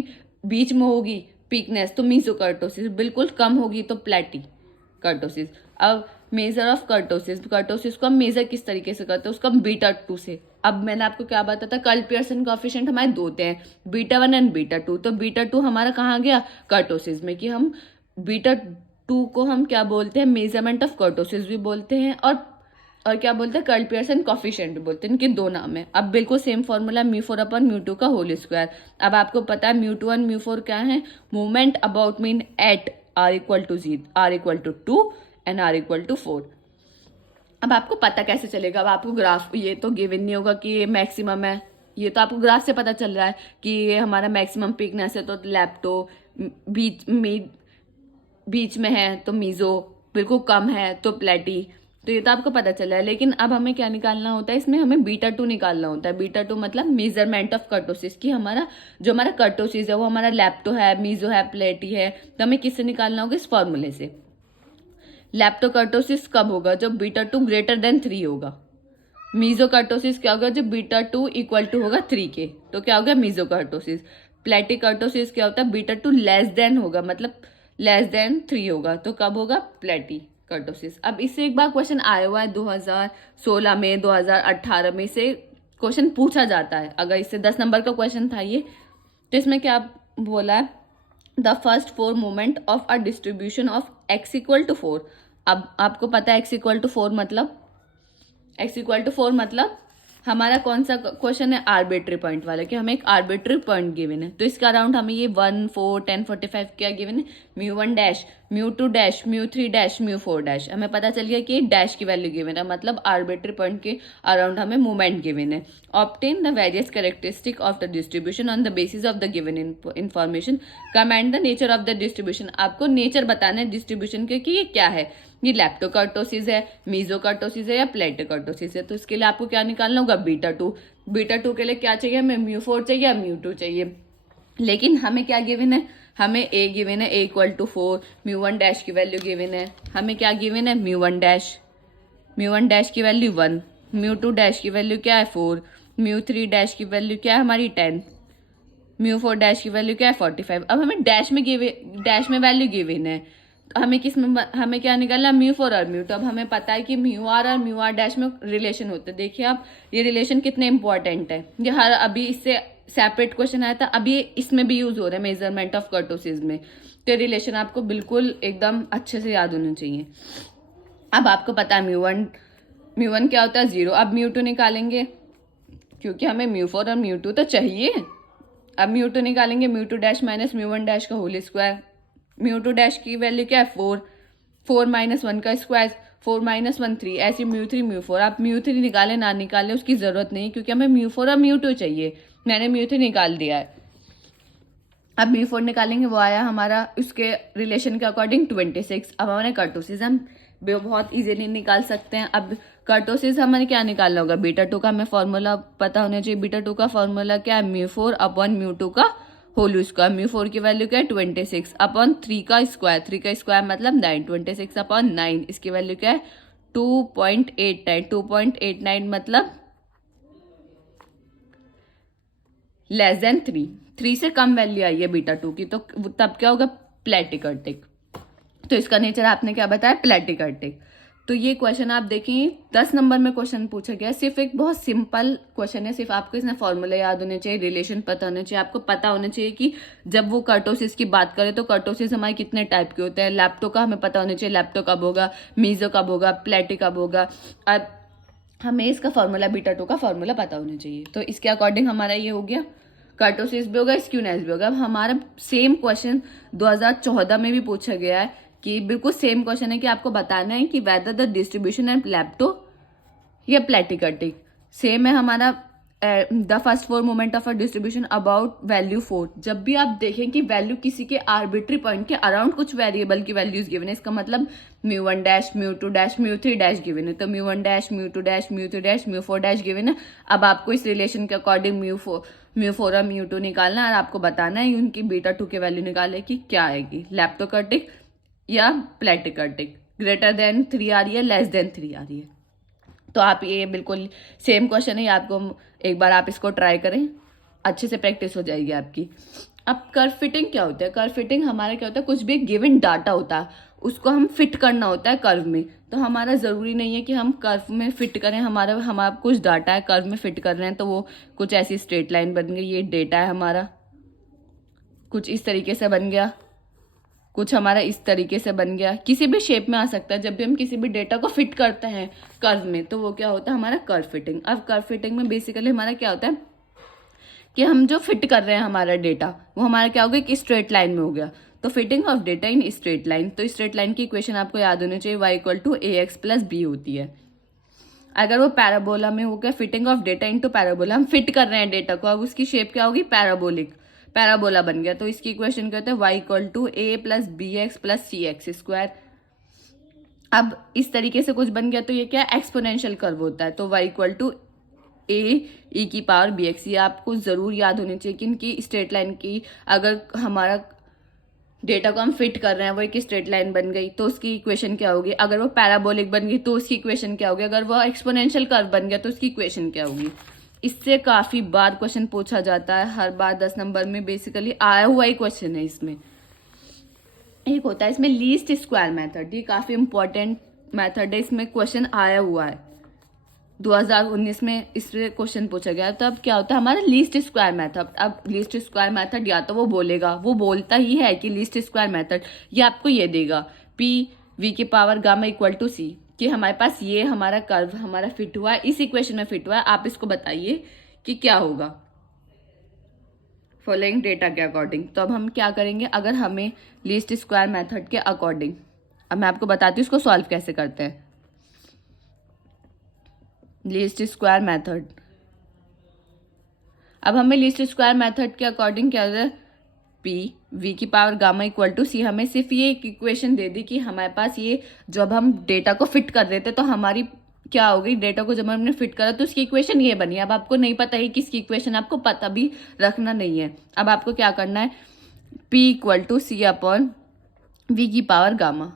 बीच में होगी पीकनेस तो मीजो कर्टोसिस, बिल्कुल कम होगी तो प्लेटी कर्टोसिस। अब मेजर ऑफ कर्टोसिस, कर्टोसिस को हम मेजर किस तरीके से करते हैं, उसको हम बीटा 2 से। अब मैंने आपको क्या बताया था, कर्ल पियर्सन कोएफिशिएंट हमारे 2 होते हैं, बीटा 1 एंड बीटा 2। तो बीटा 2 हमारा कहाँ गया, कर्टोसिस में, कि हम बीटा 2 को हम क्या बोलते हैं, मेजरमेंट ऑफ कर्टोसिस भी बोलते हैं और क्या बोलते हैं, कर्ल पियर्सन कोएफिशिएंट भी बोलते हैं। इनके 2 नाम है। अब बिल्कुल सेम फॉर्मूला μ4/μ2 का होल स्क्वायर। अब आपको पता है μ2 और μ4 क्या है, movement about mean at r=2 and r=4। अब आपको पता कैसे चलेगा, अब आपको ग्राफ, ये तो गिवन नहीं होगा कि ये मैक्सिमम है, ये तो आपको ग्राफ से पता चल रहा है कि ये हमारा मैक्सिमम पीकनेस है तो लैप्टो, बीच में है तो मीजो, बिल्कुल कम है तो प्लेटी। तो ये तो आपको पता चला है। लेकिन अब हमें क्या निकालना होता है, इसमें हमें बीटा 2 निकालना होता है। बीटा 2 मतलब मेजरमेंट ऑफ कर्टोसिस, की हमारा जो हमारा कर्टोसिस है वो हमारा लैप्टो है, मीजो है, प्लेटी है। तो हमें किससे निकालना होगा, इस फॉर्मूले से। लैप्टोकर्टोसिस कब होगा, जब बीटा 2 ग्रेटर देन 3 होगा। मीजोकर्टोसिस क्या होगा, जब बीटा 2 इक्वल टू होगा 3 के, तो क्या होगा मीजोकर्टोसिस। प्लेटिकर्टोसिस क्या होता है, बीटा 2 लेस देन होगा, मतलब लेस देन 3 होगा, तो कब होगा, प्लेटिकर्टोसिस। अब इससे एक बार क्वेश्चन आया हुआ है 2016 में, 2018 में से क्वेश्चन पूछा जाता है। अगर इससे 10 नंबर का क्वेश्चन था ये, तो इसमें क्या बोला है, the first 4 moment of a distribution of x=4। अब आपको पता है x=4 मतलब, x=4 मतलब हमारा कौन सा क्वेश्चन है, आर्बिट्री पॉइंट वाला, कि हमें एक आर्बिट्री पॉइंट गिवन है। तो इसके अराउंड हमें ये 1, 4, 10, 45 क्या गिवन है, μ1 μ2 μ3 μ4। हमें पता चल गया कि डैश की वैल्यू गिवन है, मतलब आर्बिट्री पॉइंट के अराउंड हमें मूवमेंट गिवन है। Obtain the various characteristic of the distribution on the basis of the given information, comment the nature of the distribution. आपको नेचर बताना है डिस्ट्रीब्यूशन के कि ये क्या है, ये लैप्टोकर्टोसिस है, मीजोकर्टोसिस है या प्लेटोकर्टोसिस है। तो इसके लिए आपको क्या निकालना होगा, बीटा 2। बीटा 2 के लिए क्या चाहिए, हमें μ4 चाहिए या μ2 चाहिए। लेकिन हमें क्या गिवन है, हमें a गिवन है, a=4, μ1 की वैल्यू गिवन है, हमें क्या गिवन है, μ1 की वैल्यू 1, μ2 की वैल्यू क्या है 4, μ3 की वैल्यू क्या है हमारी 10, μ4 की वैल्यू क्या है 45। अब हमें डैश में वैल्यू गिवन है, तो हमें किस में, हमें क्या निकालना, μ4 और μ2। अब हमें पता है कि μr और μr' में रिलेशन होते हैं। देखिए आप ये रिलेशन कितने इंपॉर्टेंट है, ये हर अभी इससे सेपरेट क्वेश्चन आया था, अभी इसमें भी यूज हो रहा है मेजरमेंट ऑफ कर्टोसिस में। तो रिलेशन आपको बिल्कुल एकदम अच्छे से याद होना चाहिए। अब आपको पता है μ1 क्या होता है 0। अब μ2 निकालेंगे, क्योंकि हमें μ4 और μ2 तो चाहिए। अब μ2 निकालेंगे, μ2' माइनस μ1' का होल स्क्वायर। μ2' की वैल्यू क्या है 4, 4 - 1 का स्क्वायर, 4 - 1 3, ऐसी μ3 μ4। आप μ3 निकाले ना निकाले उसकी जरूरत नहीं, क्योंकि हमें μ4 और μ2 चाहिए। मैंने μ3 निकाल दिया है। अब μ4 निकालेंगे, वो आया हमारा उसके रिलेशन के अकॉर्डिंग 26। अब हमारे कर्टोसिस हम बहुत इजीली निकाल सकते हैं। अब कर्टोसिस हमें क्या निकालना होगा, बीटा 2 का हमें फॉर्मूला पता होना चाहिए। बीटा 2 का फॉर्मूला क्या है, μ4/μ2 का होल स्क्वायर। म्यू4 की वैल्यू क्या है 26/3 का स्क्वायर, 3 का स्क्वायर मतलब 9, 26/9। इसकी वैल्यू क्या है 2.89, 2.89 मतलब लेस देन 3 से कम वैल्यू आई है बीटा 2 की, तो तब क्या होगा, प्लेटिकर्टिक। तो इसका नेचर आपने क्या बताया, प्लेटिकर्टिक। तो ये क्वेश्चन आप देखिए 10 नंबर में क्वेश्चन पूछा गया। सिर्फ एक बहुत सिंपल क्वेश्चन है, सिर्फ आपको इसमें फॉर्मूला याद होने चाहिए, रिलेशन पता होना चाहिए। आपको पता होना चाहिए कि जब वो कर्टोसिस की बात करें तो कर्टोसिस हमारे कितने टाइप के होते हैं। लैप्टो का हमें पता होना चाहिए, लैप्टो कब होगा, मीजो कब होगा, प्लेटी कब होगा। अब हमें इसका फार्मूला बीटा टू का फार्मूला पता होना चाहिए। तो इसके अकॉर्डिंग हमारा ये हो गया, कर्टोसिस भी होगा, स्क्यूनेस भी होगा। अब हमारा सेम क्वेश्चन 2014 में भी पूछा गया है कि बिल्कुल सेम क्वेश्चन है कि आपको बताना है कि whether the distribution and lepto या प्लेटिकटिक सेम है हमारा। The first four moment of a distribution about value 4। जब भी आप देखें कि वैल्यू किसी के आर्बिट्री पॉइंट के अराउंड कुछ वेरिएबल की वैल्यूज गिवन है, इसका मतलब μ1 डैश μ2 डैश μ3 डैश गिवन है, तो μ1 dash μ2 dash μ3 dash μ4 dash given है। अब आपको इस रिलेशन के अकॉर्डिंग μ4 और μ2 निकालना है और आपको बताना है उनकी बीटा टू की वैल्यू निकाले कि क्या आएगी, लैप्टोकर्टिक या प्लेटिकर्टिक, ग्रेटर देन 3 आ रही है, लेस देन 3 आ रही है। तो आप ये बिल्कुल सेम क्वेश्चन है, आपको एक बार आप इसको ट्राई करें, अच्छे से प्रैक्टिस हो जाएगी आपकी। अब कर्व फिटिंग क्या होता है? कर्व फिटिंग हमारा क्या होता है, कुछ भी गिवन डाटा होता है उसको हम फिट करना होता है कर्व में। तो हमारा ज़रूरी नहीं है कि हम कर्व में फिट करें, हमारा कुछ डाटा है कर्व में फिट कर रहे हैं तो वो कुछ ऐसी स्ट्रेट लाइन बन गई, ये डेटा है हमारा, कुछ इस तरीके से बन गया, कुछ हमारा इस तरीके से बन गया, किसी भी शेप में आ सकता है। जब भी हम किसी भी डेटा को फिट करते हैं कर्व में तो वो क्या होता है, हमारा कर्व फिटिंग। अब कर्व फिटिंग में बेसिकली हमारा क्या होता है कि हम जो फिट कर रहे हैं हमारा डेटा वो हमारा क्या हो गया कि स्ट्रेट लाइन में हो गया। तो fitting of data in straight line, तो स्ट्रेट लाइन की इक्वेशन आपको याद होनी चाहिए, y equal to a x plus b होती है। अगर वो पैराबोला में हो गया, fitting of data into parabola, हम फिट कर रहे हैं डेटा को, अब उसकी शेप क्या होगी, पैराबोलिक, पैराबोला बन गया। तो इसकी इक्वेशन क्या होता है, y equal to a plus b x plus c x square. अब इस तरीके से कुछ बन गया तो ये क्या एक्सपोनेंशियल कर्व होता है। तो y इक्वल टू ए ई की पावर बी एक्स, ये आपको जरूर याद होनी चाहिए कि इनकी स्ट्रेट लाइन की, अगर हमारा डेटा को हम फिट कर रहे हैं वो एक स्ट्रेट लाइन बन गई तो उसकी इक्वेशन क्या होगी, अगर वो पैराबोलिक बन गई तो उसकी इक्वेशन क्या होगी, अगर वो एक्सपोनेंशियल कर्व बन गया तो उसकी इक्वेशन क्या होगी। इससे काफी बार क्वेश्चन पूछा जाता है, हर बार 10 नंबर में बेसिकली आया हुआ ही क्वेश्चन है। इसमें एक होता है इसमें लीस्ट स्क्वायर मेथड, ये काफी इंपॉर्टेंट मेथड है, इसमें क्वेश्चन आया हुआ है 2019 में इससे क्वेश्चन पूछा गया। तो अब क्या होता है हमारा लीस्ट स्क्वायर मेथड। अब लीस्ट स्क्वायर मेथड या तो वो बोलेगा, वो बोलता ही है कि लीस्ट स्क्वायर मेथड, ये आपको ये देगा पी वी की पावर गामा इक्वल टू सी, कि हमारे पास ये हमारा कर्व हमारा फिट हुआ है, इस इक्वेशन में फिट हुआ है, आप इसको बताइए कि क्या होगा फॉलोइंग डेटा के अकॉर्डिंग। तो अब हम क्या करेंगे, अगर हमें लीस्ट स्क्वायर मेथड के अकॉर्डिंग, अब मैं आपको बताती हूँ इसको सॉल्व कैसे करते हैं। लीस्ट स्क्वायर मेथड, अब हमें लीस्ट स्क्वायर मेथड के अकॉर्डिंग क्या होता है, पी वी की पावर गामा इक्वल टू सी, हमें सिर्फ ये एक इक्वेशन दे दी कि हमारे पास ये जब हम डेटा को फिट कर रहे थे तो हमारी क्या हो गई, डेटा को जब हमने फिट करा तो उसकी इक्वेशन ये बनी। अब आपको नहीं पता है किसकी इक्वेशन, आपको पता भी रखना नहीं है। अब आपको क्या करना है, p equal to c upon v की पावर गामा,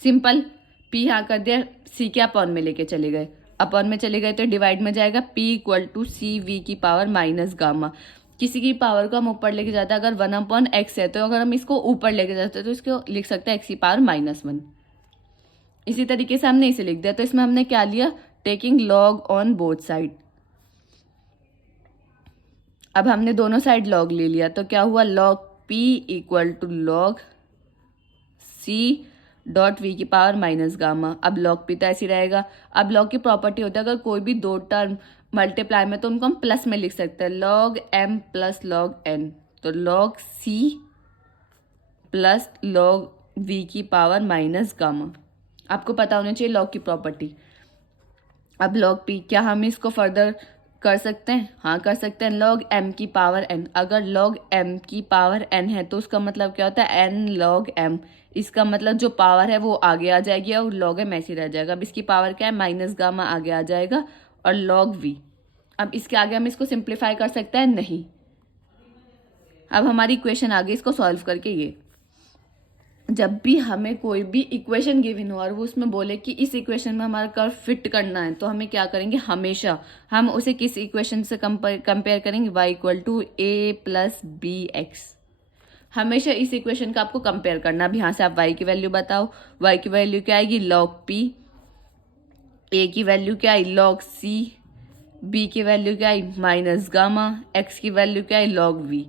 सिंपल, पी यहाँ कर दिया, सी के अपॉन में लेके चले गए, अपॉन में चले गए तो डिवाइड में जाएगा, p equal to c v की पावर माइनस गामा। किसी की पावर को हम ऊपर लेके जाते हैं, अगर 1/x है तो अगर हम इसको ऊपर लेके जाते हैं तो इसको लिख सकते हैं x की पावर -1। इसी तरीके से हमने इसे लिख दिया, तो इसमें हमने क्या लिया, taking log on both side. अब हमने दोनों साइड लॉग ले लिया तो क्या हुआ, log p equal to log c dot v की पावर माइनस गामा। अब लॉग पी तो ऐसे रहेगा। अब लॉग की प्रॉपर्टी होता है अगर कोई भी दो टर्म मल्टीप्लाई में तो उनको हम प्लस में लिख सकते हैं, log m plus log n, तो log c plus log v की पावर माइनस गामा। आपको पता होना चाहिए लॉग की प्रॉपर्टी। अब लॉग p, क्या हम इसको फर्दर कर सकते हैं, हाँ कर सकते हैं, लॉग m की पावर n, अगर लॉग m की पावर n है तो उसका मतलब क्या होता है n लॉग m, इसका मतलब जो पावर है वो आगे आ जाएगी और लॉग m ऐसे रह जाएगा। अब इसकी पावर क्या है, माइनस गामा आगे आ जाएगा और लॉग v। अब इसके आगे हम इसको सिंप्लीफाई कर सकते हैं, नहीं। अब हमारी इक्वेशन आ गई, इसको सॉल्व करके ये, जब भी हमें कोई भी इक्वेशन गिवन हो और वो उसमें बोले कि इस इक्वेशन में हमारा कर्व फिट करना है तो हमें क्या करेंगे, हमेशा हम उसे किस इक्वेशन से कंपेयर करेंगे, y equal to a plus b x. हमेशा इस इक्वेशन का आपको कंपेयर करना। अब यहाँ से आप y की वैल्यू बताओ, y की वैल्यू क्या आएगी, लॉग p, a की वैल्यू क्या आई, लॉग c, b की वैल्यू क्या आई माइनस गामा, x की वैल्यू क्या आई लॉग v।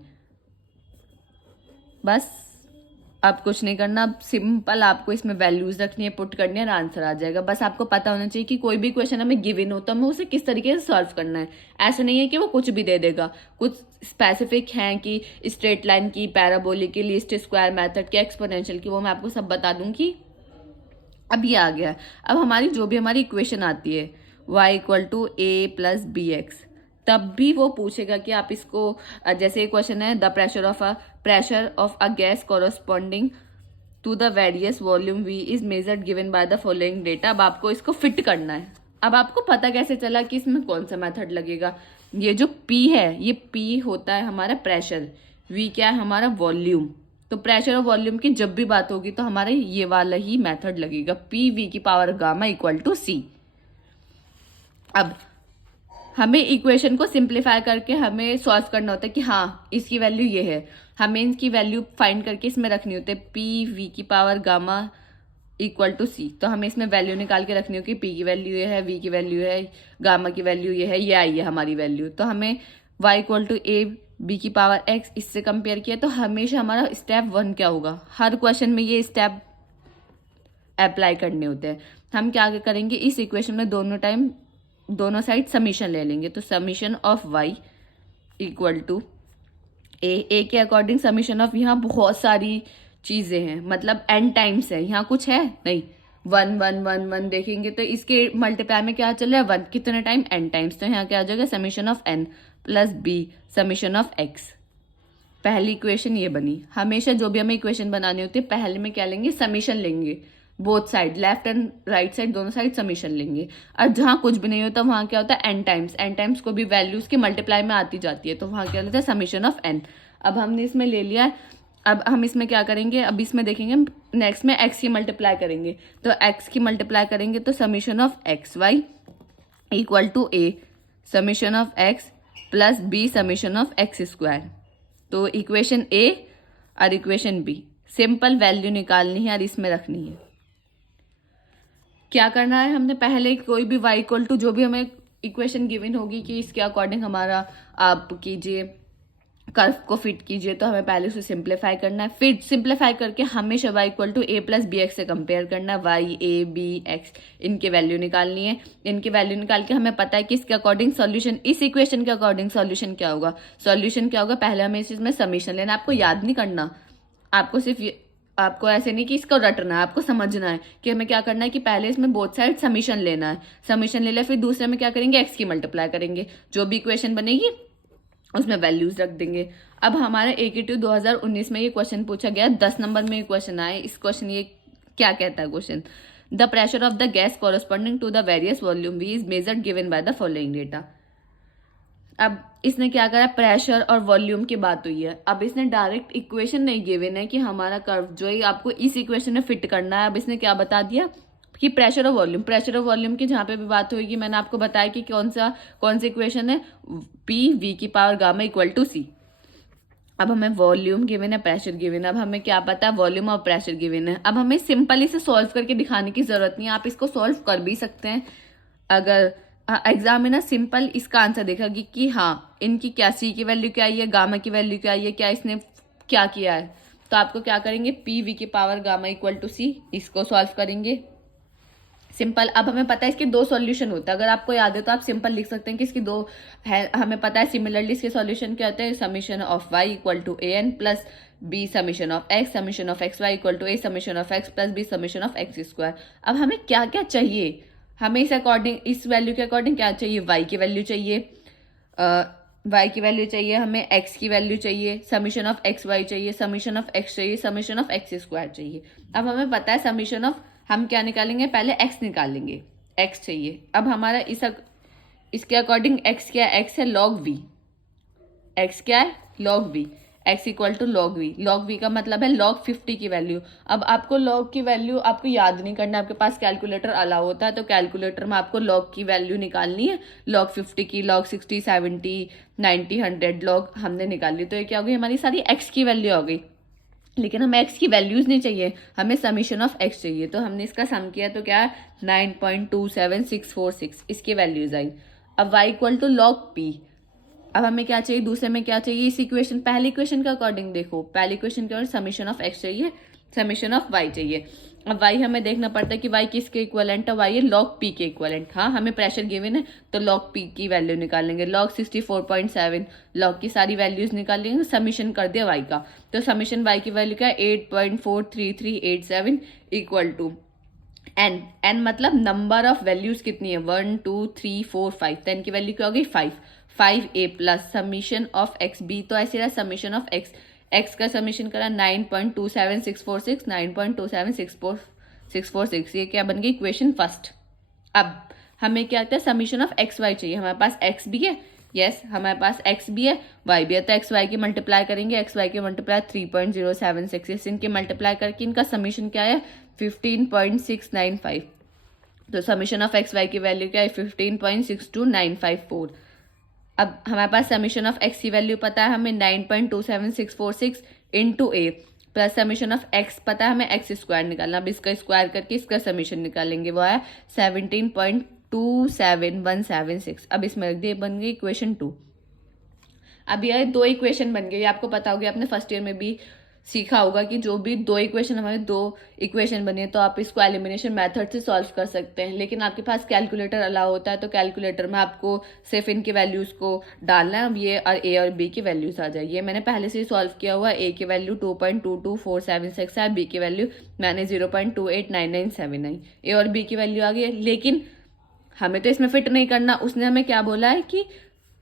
बस अब कुछ नहीं करना, अब सिंपल आपको इसमें वैल्यूज रखनी है, पुट करनी है और आंसर आ जाएगा। बस आपको पता होना चाहिए कि कोई भी क्वेश्चन हमें गिवन हो तो हमें उसे किस तरीके से सॉल्व करना है। ऐसा नहीं है कि वो कुछ भी दे देगा, कुछ स्पेसिफिक हैं कि स्ट्रेट लाइन की, पैराबोलिक की, लीस्ट स्क्वायर मेथड की, एक्सपोनेंशियल की, वो मैं आपको सब बता दूंगी। अब ये आ गया। अब हमारी जो भी हमारी इक्वेशन आती है y=a+bx, तब भी वो पूछेगा कि आप इसको, जैसे क्वेश्चन है the pressure of a gas corresponding to the various volume v is measured given by the following data. अब आपको इसको फिट करना है। अब आपको पता कैसे चला कि इसमें कौन सा मेथड लगेगा? ये जो p है, ये p होता है हमारा प्रेशर, v क्या है हमारा वॉल्यूम। तो प्रेशर और वॉल्यूम की जब भी बात होगी तो हमारा ये वाला ही मेथड लगेगा, PV⁻γ=c। अब हमें इक्वेशन को सिंप्लीफाई करके हमें सॉल्व करना होता है कि हाँ इसकी वैल्यू ये है, हमें इसकी वैल्यू फाइंड करके इसमें रखनी होती है PV⁻γ=c। तो हमें इसमें वैल्यू निकाल के रखनी होगी, P की वैल्यू ये है, V की वैल्यू है, गामा की वैल्यू ये है, ये आई है हमारी वैल्यू। तो हमें y=a(b⁻x) इससे कंपेयर किया तो हमेशा हमारा स्टेप 1 क्या होगा? हर क्वेश्चन में ये स्टेप अप्लाई करने होते हैं। हम क्या करेंगे, इस इक्वेशन में दोनों साइड समीशन ले लेंगे। तो summation of y equal to a के अकॉर्डिंग समीशन ऑफ, यहाँ बहुत सारी चीजें हैं, मतलब n टाइम्स है, यहाँ कुछ है नहीं, 1 1 1 1 देखेंगे तो इसके मल्टीप्लाई में क्या चल रहा है 1, कितने टाइम n टाइम्स। तो यहाँ क्या आ जाएगा summation of n plus b summation of x। पहली इक्वेशन ये बनी। हमेशा जो भी हमें इक्वेशन बनानी होती है पहले में क्या लेंगे, समीशन लेंगे, both side, left and right side दोनों साइड समीशन लेंगे। और जहाँ कुछ भी नहीं होता वहाँ क्या होता है n टाइम्स को भी वैल्यूज के मल्टीप्लाई में आती जाती है, तो वहाँ क्या होता है समीशन ऑफ n। अब हमने इसमें ले लिया, अब हम इसमें क्या करेंगे, अब इसमें देखेंगे नेक्स्ट में x की मल्टीप्लाई करेंगे। तो x की मल्टीप्लाई करेंगे तो summation of xy equal to a summation of x plus b summation of x²। तो इक्वेशन a और इक्वेशन b, सिंपल वैल्यू निकालनी है और इसमें रखनी है। क्या करना है, हमने पहले कोई भी y इक्वल टू जो भी हमें इक्वेशन गिवन होगी कि इसके अकॉर्डिंग हमारा आप कीजिए, कर्व को फिट कीजिए, तो हमें पहले उसे सिंप्लीफाई करना है। फिर सिंप्लीफाई करके हमेशा y इक्वल टू a+bx से कंपेयर करना है। y a b x इनके वैल्यू निकालनी है। इनके वैल्यू निकाल के हमें पता है कि इसके अकॉर्डिंग सॉल्यूशन, इस इक्वेशन के अकॉर्डिंग सॉल्यूशन क्या होगा। सॉल्यूशन क्या होगा, पहले हमें इस चीज में समीशन लेना, आपको याद नहीं करना, आपको सिर्फ आपको ऐसे नहीं कि इसको रटना है, आपको समझना है कि हमें क्या करना है कि पहले इसमें बोथ साइड समीशन लेना है। समीशन ले लिया, फिर दूसरे में क्या करेंगे, x की मल्टीप्लाई करेंगे, जो भी इक्वेशन बनेगी उसमें वैल्यूज रख देंगे। अब हमारा AQ 2019 में ये क्वेश्चन पूछा गया, 10 नंबर में ये क्वेश्चन आए। इस क्वेश्चन ये क्या कहता है question, the pressure of the gas corresponding to the various volume V is measured given by the following data. अब इसने क्या करा, प्रेशर और वॉल्यूम की बात हुई है। अब इसने डायरेक्ट इक्वेशन नहीं गिवन है कि हमारा कर्व जो है आपको इस इक्वेशन में फिट करना है। अब इसने क्या बता दिया कि प्रेशर और वॉल्यूम की जहाँ पे भी बात होगी मैंने आपको बताया कि कौन सी इक्वेशन है, PV⁻γ=c। अब हमें वॉल्यूम गिवन है, प्रेशर गिवन है। अब हमें क्या पता है, वॉल्यूम और प्रेशर गिवन है। अब हमें सिंपली से सॉल्व करके दिखाने की जरूरत नहीं है, आप इसको सॉल्व कर भी सकते हैं। अगर एग्जाम में ना सिंपल इसका आंसर देखेगी कि हाँ इनकी क्या सी की वैल्यू क्या आई है, गामा की वैल्यू क्या आई है, क्या इसने क्या किया है, तो आपको क्या करेंगे, PV⁻γ=c, इसको सॉल्व करेंगे सिंपल। अब हमें पता है इसके 2 सॉल्यूशन होते हैं, अगर आपको याद है तो आप सिंपल लिख सकते हैं कि इसकी 2 है। हमें पता है सिमिलरली इसके सॉल्यूशन क्या होते हैं, summation of y equal to an plus b summation of x, summation of xy equal to a summation of x plus b summation of x²। अब हमें क्या क्या चाहिए, हमें इस अकॉर्डिंग, इस वैल्यू के अकॉर्डिंग क्या चाहिए, y की वैल्यू चाहिए, हमें x की वैल्यू चाहिए, समीशन ऑफ xy चाहिए, समीशन ऑफ x चाहिए, समीशन ऑफ x² चाहिए। अब हमें पता है समीशन ऑफ, हम क्या निकालेंगे, पहले x निकालेंगे, x चाहिए। अब हमारा इसके अकॉर्डिंग x क्या है, x है log v, x क्या है log v, x equal to log v। log v का मतलब है log 50 की वैल्यू। अब आपको log की वैल्यू आपको याद नहीं करना, आपके पास कैलकुलेटर अलाउ होता है तो कैलकुलेटर में आपको log की वैल्यू निकालनी है, log 50 की, log 60, 70, 90, 100 log हमने निकाल ली। तो ये क्या हो गई, हमारी सारी x की वैल्यू हो गई। लेकिन हमें x की वैल्यूज नहीं चाहिए, हमें समीशन ऑफ x चाहिए। तो हमने इसका सम किया तो क्या है 9.27646, इसकी वैल्यूज आई। अब y equal to log p। अब हमें क्या चाहिए, दूसरे में क्या चाहिए, इस इक्वेशन, पहली इक्वेशन के अकॉर्डिंग देखो, पहली इक्वेशन के अकॉर्डिंग समीशन ऑफ x चाहिए, समीशन ऑफ वाई चाहिए। अब वाई हमें देखना पड़ता है कि वाई किसके इक्वलेंट है, वाई है लॉग पी के इक्वलेंट। हाँ, हमें प्रेशर गिवन है तो लॉग पी की वैल्यू निकालेंगे, लॉग 64.7 लॉग की सारी वैल्यूज निकालेंगे, समीशन कर दिया वाई का। तो समीशन वाई की वैल्यू क्या है 8.43387 इक्वल टू एन। एन मतलब नंबर ऑफ वैल्यूज कितनी है 1 2 3 4 5, तो एन की वैल्यू क्या होगी 5 a plus summation of x b, तो ऐसे रहा समीशन ऑफ एक्स, एक्स का समीशन करा 9.27646 9.27646, ये क्या बन गई इक्वेशन फर्स्ट। अब हमें क्या आता है समीशन ऑफ एक्स वाई चाहिए, हमारे पास एक्स भी है, यस हमारे पास एक्स भी है वाई भी है, तो एक्स वाई की मल्टीप्लाई करेंगे, एक्स वाई के मल्टीप्लाई 3.076, इनके मल्टीप्लाई करके इनका समीशन क्या है 15.695, तो समीशन ऑफ एक्स वाई की वैल्यू क्या है 15.62954। अब हमारे पास समीशन ऑफ एक्स की वैल्यू पता है हमें 9.27646 into A plus summation of x पता है हमें एक्स स्क्वायर निकालना, अब इसका स्क्वायर करके इसका समीशन निकालेंगे, वो है 17.27176। अब इसमें रख दिए, बन गई इक्वेशन 2। अब ये दो इक्वेशन बन गई, आपको पता होगा आपने फर्स्ट ईयर में भी सीखा होगा कि जो भी दो इक्वेशन हमारे दो इक्वेशन बनी है तो आप इसको एलिमिनेशन मेथड से सॉल्व कर सकते हैं, लेकिन आपके पास कैलकुलेटर अलाउ होता है तो कैलकुलेटर में आपको सिर्फ इनकी वैल्यूज को डालना है। अब ये और ए और बी की वैल्यूज आ जाए, ये मैंने पहले से ही सॉल्व किया हुआ, ए की वैल्यू 2.22476 है, बी की वैल्यू मैंने 0.289979, ए और बी की वैल्यू आ गई है, लेकिन हमें तो इसमें फिट नहीं करना, उसने हमें क्या बोला है कि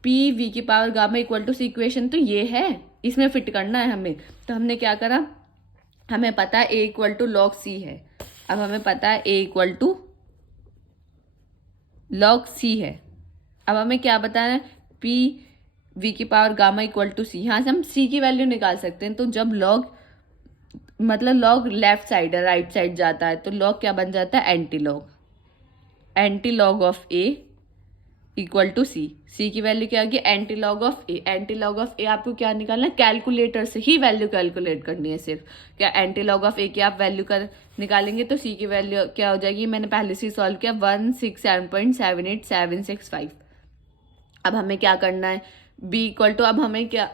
पी वी की power gamma equal to c, equation तो ये है, इसमें फिट करना है हमें, तो हमने क्या करा, हमें पता है ए इक्वल टू लॉग सी है, अब हमें पता है ए इक्वल टू लॉग सी है, अब हमें क्या बताना है पी वी की पावर गामा इक्वल टू सी, यहाँ से हम सी की वैल्यू निकाल सकते हैं, तो जब लॉग मतलब लॉग लेफ्ट साइड है राइट साइड जाता है तो लॉग क्या बन जाता है anti log of a equal to c, c की वैल्यू क्या होगी anti log of a, anti log of a आपको क्या निकालना है कैलकुलेटर से ही वैल्यू कैलकुलेट करनी है सिर्फ, क्या एंटी लॉग ऑफ ए की आप वैल्यू कर निकालेंगे तो सी की वैल्यू क्या हो जाएगी, मैंने पहले से सॉल्व किया 167.78765। अब हमें क्या करना है बी इक्वल टू, अब हमें क्या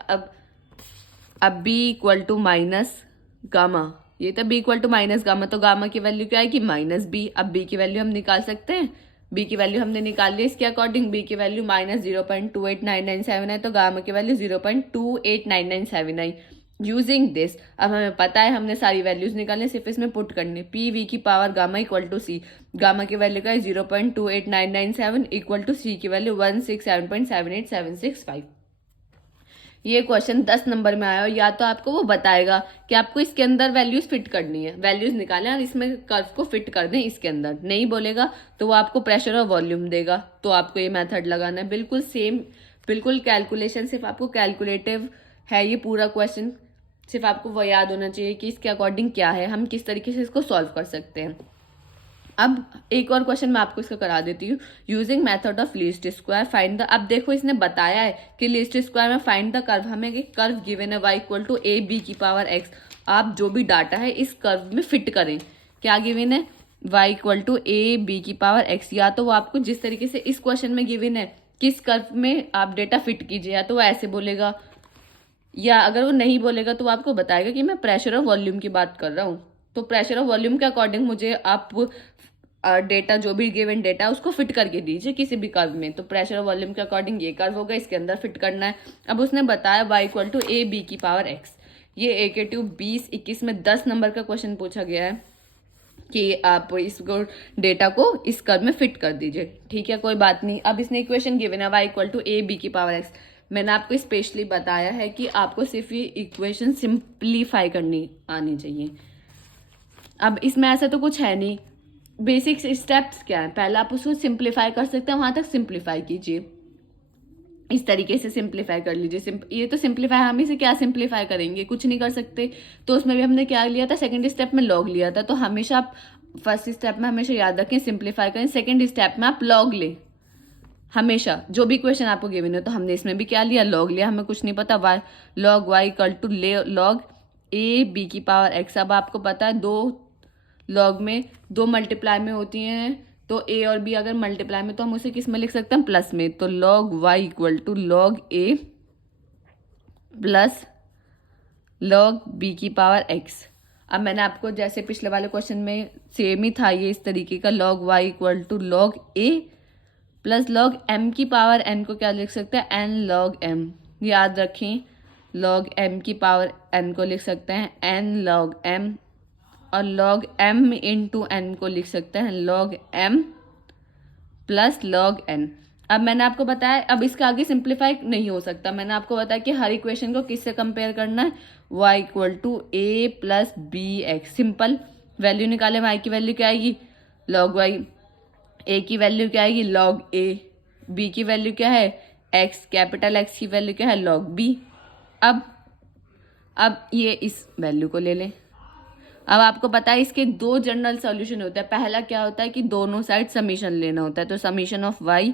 अब b equal to minus gamma, ये तो b equal to minus gamma, तो गामा की वैल्यू क्या आएगी माइनस बी, अब बी की वैल्यू हम निकाल सकते हैं, बी की वैल्यू हमने निकाल ली इसके अकॉर्डिंग, बी की वैल्यू माइनस 0.28997 है, तो गामा की वैल्यू 0.28997 आई। यूजिंग दिस अब हमें पता है हमने सारी वैल्यूज निकालने, सिर्फ इसमें पुट करने, पी वी की power gamma equal to c, gamma की वैल्यू का है 0.28997 इक्वल टू सी की वैल्यू 167.78765। ये क्वेश्चन 10 नंबर में आया और या तो आपको वो बताएगा कि आपको इसके अंदर वैल्यूज फिट करनी है, वैल्यूज निकालें और इसमें कर्व को फिट कर दें इसके अंदर, नहीं बोलेगा तो वो आपको प्रेशर और वॉल्यूम देगा, तो आपको ये मेथड लगाना है, बिल्कुल सेम, बिल्कुल कैलकुलेशन, सिर्फ आपको कैलकुलेटिव है ये पूरा क्वेश्चन, सिर्फ आपको वो याद होना चाहिए कि इसके अकॉर्डिंग क्या है, हम किस तरीके से इसको सॉल्व कर सकते हैं। अब एक और क्वेश्चन मैं आपको इसका करा देती हूँ, using method of least square find the, अब देखो इसने बताया है कि लीस्ट स्क्वायर में फाइंड द कर्व, हमें एक कर्व गिवन है y equal to a b की पावर x, आप जो भी डाटा है इस कर्व में फिट करें, क्या गिवन है y equal to a b की पावर x, या तो वो आपको जिस तरीके से इस क्वेश्चन में गिवन है किस कर्व में आप डेटा फिट कीजिए, या तो वो ऐसे बोलेगा, या अगर वो नहीं बोलेगा तो वो आपको बताएगा कि मैं प्रेशर और वॉल्यूम की बात कर रहा हूँ, तो प्रेशर और वॉल्यूम के अकॉर्डिंग मुझे आप डेटा जो भी गिवन डेटा उसको फिट करके दीजिए किसी भी कर्व में, तो प्रेशर और वॉल्यूम के अकॉर्डिंग ये कर्व होगा, इसके अंदर फिट करना है। अब उसने बताया y equal to a b की पावर x, ये एक 20-21 में 10 नंबर का क्वेश्चन पूछा गया है कि आप इसको डेटा को इस कर्व में फिट कर दीजिए, ठीक है कोई बात नहीं। अब इसने इक्वेशन गिवन है y equal to a b की पावर x, मैंने आपको स्पेशली बताया है कि आपको सिर्फ ये इक्वेशन सिंप्लीफाई करनी आनी चाहिए। अब इसमें ऐसा तो कुछ है नहीं, बेसिक स्टेप्स क्या है, पहले आप उसको सिंप्लीफाई कर सकते हैं, वहां तक सिंप्लीफाई कीजिए, इस तरीके से सिंप्लीफाई कर लीजिए। ये तो सिंप्लीफाई, हम इसे क्या सिंप्लीफाई करेंगे, कुछ नहीं कर सकते, तो उसमें भी हमने क्या लिया था सेकंड स्टेप में लॉग लिया था, तो हमेशा आप फर्स्ट स्टेप में हमेशा याद रखें सिंप्लीफाई करें, सेकंड स्टेप में आप लॉग लें, हमेशा जो भी क्वेश्चन आपको गिवन हो, तो हमने इसमें भी क्या लिया लॉग लिया, हमें कुछ नहीं पता y log y equal to log a b की पावर एक्स। अब आपको पता है दो लॉग में दो मल्टीप्लाई में होती हैं, तो ए और बी अगर मल्टीप्लाई में तो हम उसे किस में लिख सकते हैं प्लस में, तो log y equal to log a plus log b की पावर एक्स। अब मैंने आपको जैसे पिछले वाले क्वेश्चन में सेम ही था ये इस तरीके का, log y equal to log a plus log m की पावर n को क्या लिख सकते हैं, n log m। याद रखें log m की पावर n को लिख सकते हैं n log m, और log m इंटू n को लिख सकते हैं log m plus log n। अब मैंने आपको बताया, अब इसके आगे सिंप्लीफाई नहीं हो सकता। मैंने आपको बताया कि हर इक्वेशन को किससे कंपेयर करना है, y equal to a plus b x. Simple, value निकाले, y की वैल्यू क्या आएगी log y, a की वैल्यू क्या आएगी log a, b की वैल्यू क्या है x, कैपिटल X की वैल्यू क्या है log b। अब ये इस वैल्यू को ले लें। अब आपको पता है इसके दो जनरल सॉल्यूशन होते हैं। पहला क्या होता है कि दोनों साइड समीशन लेना होता है, तो summation of y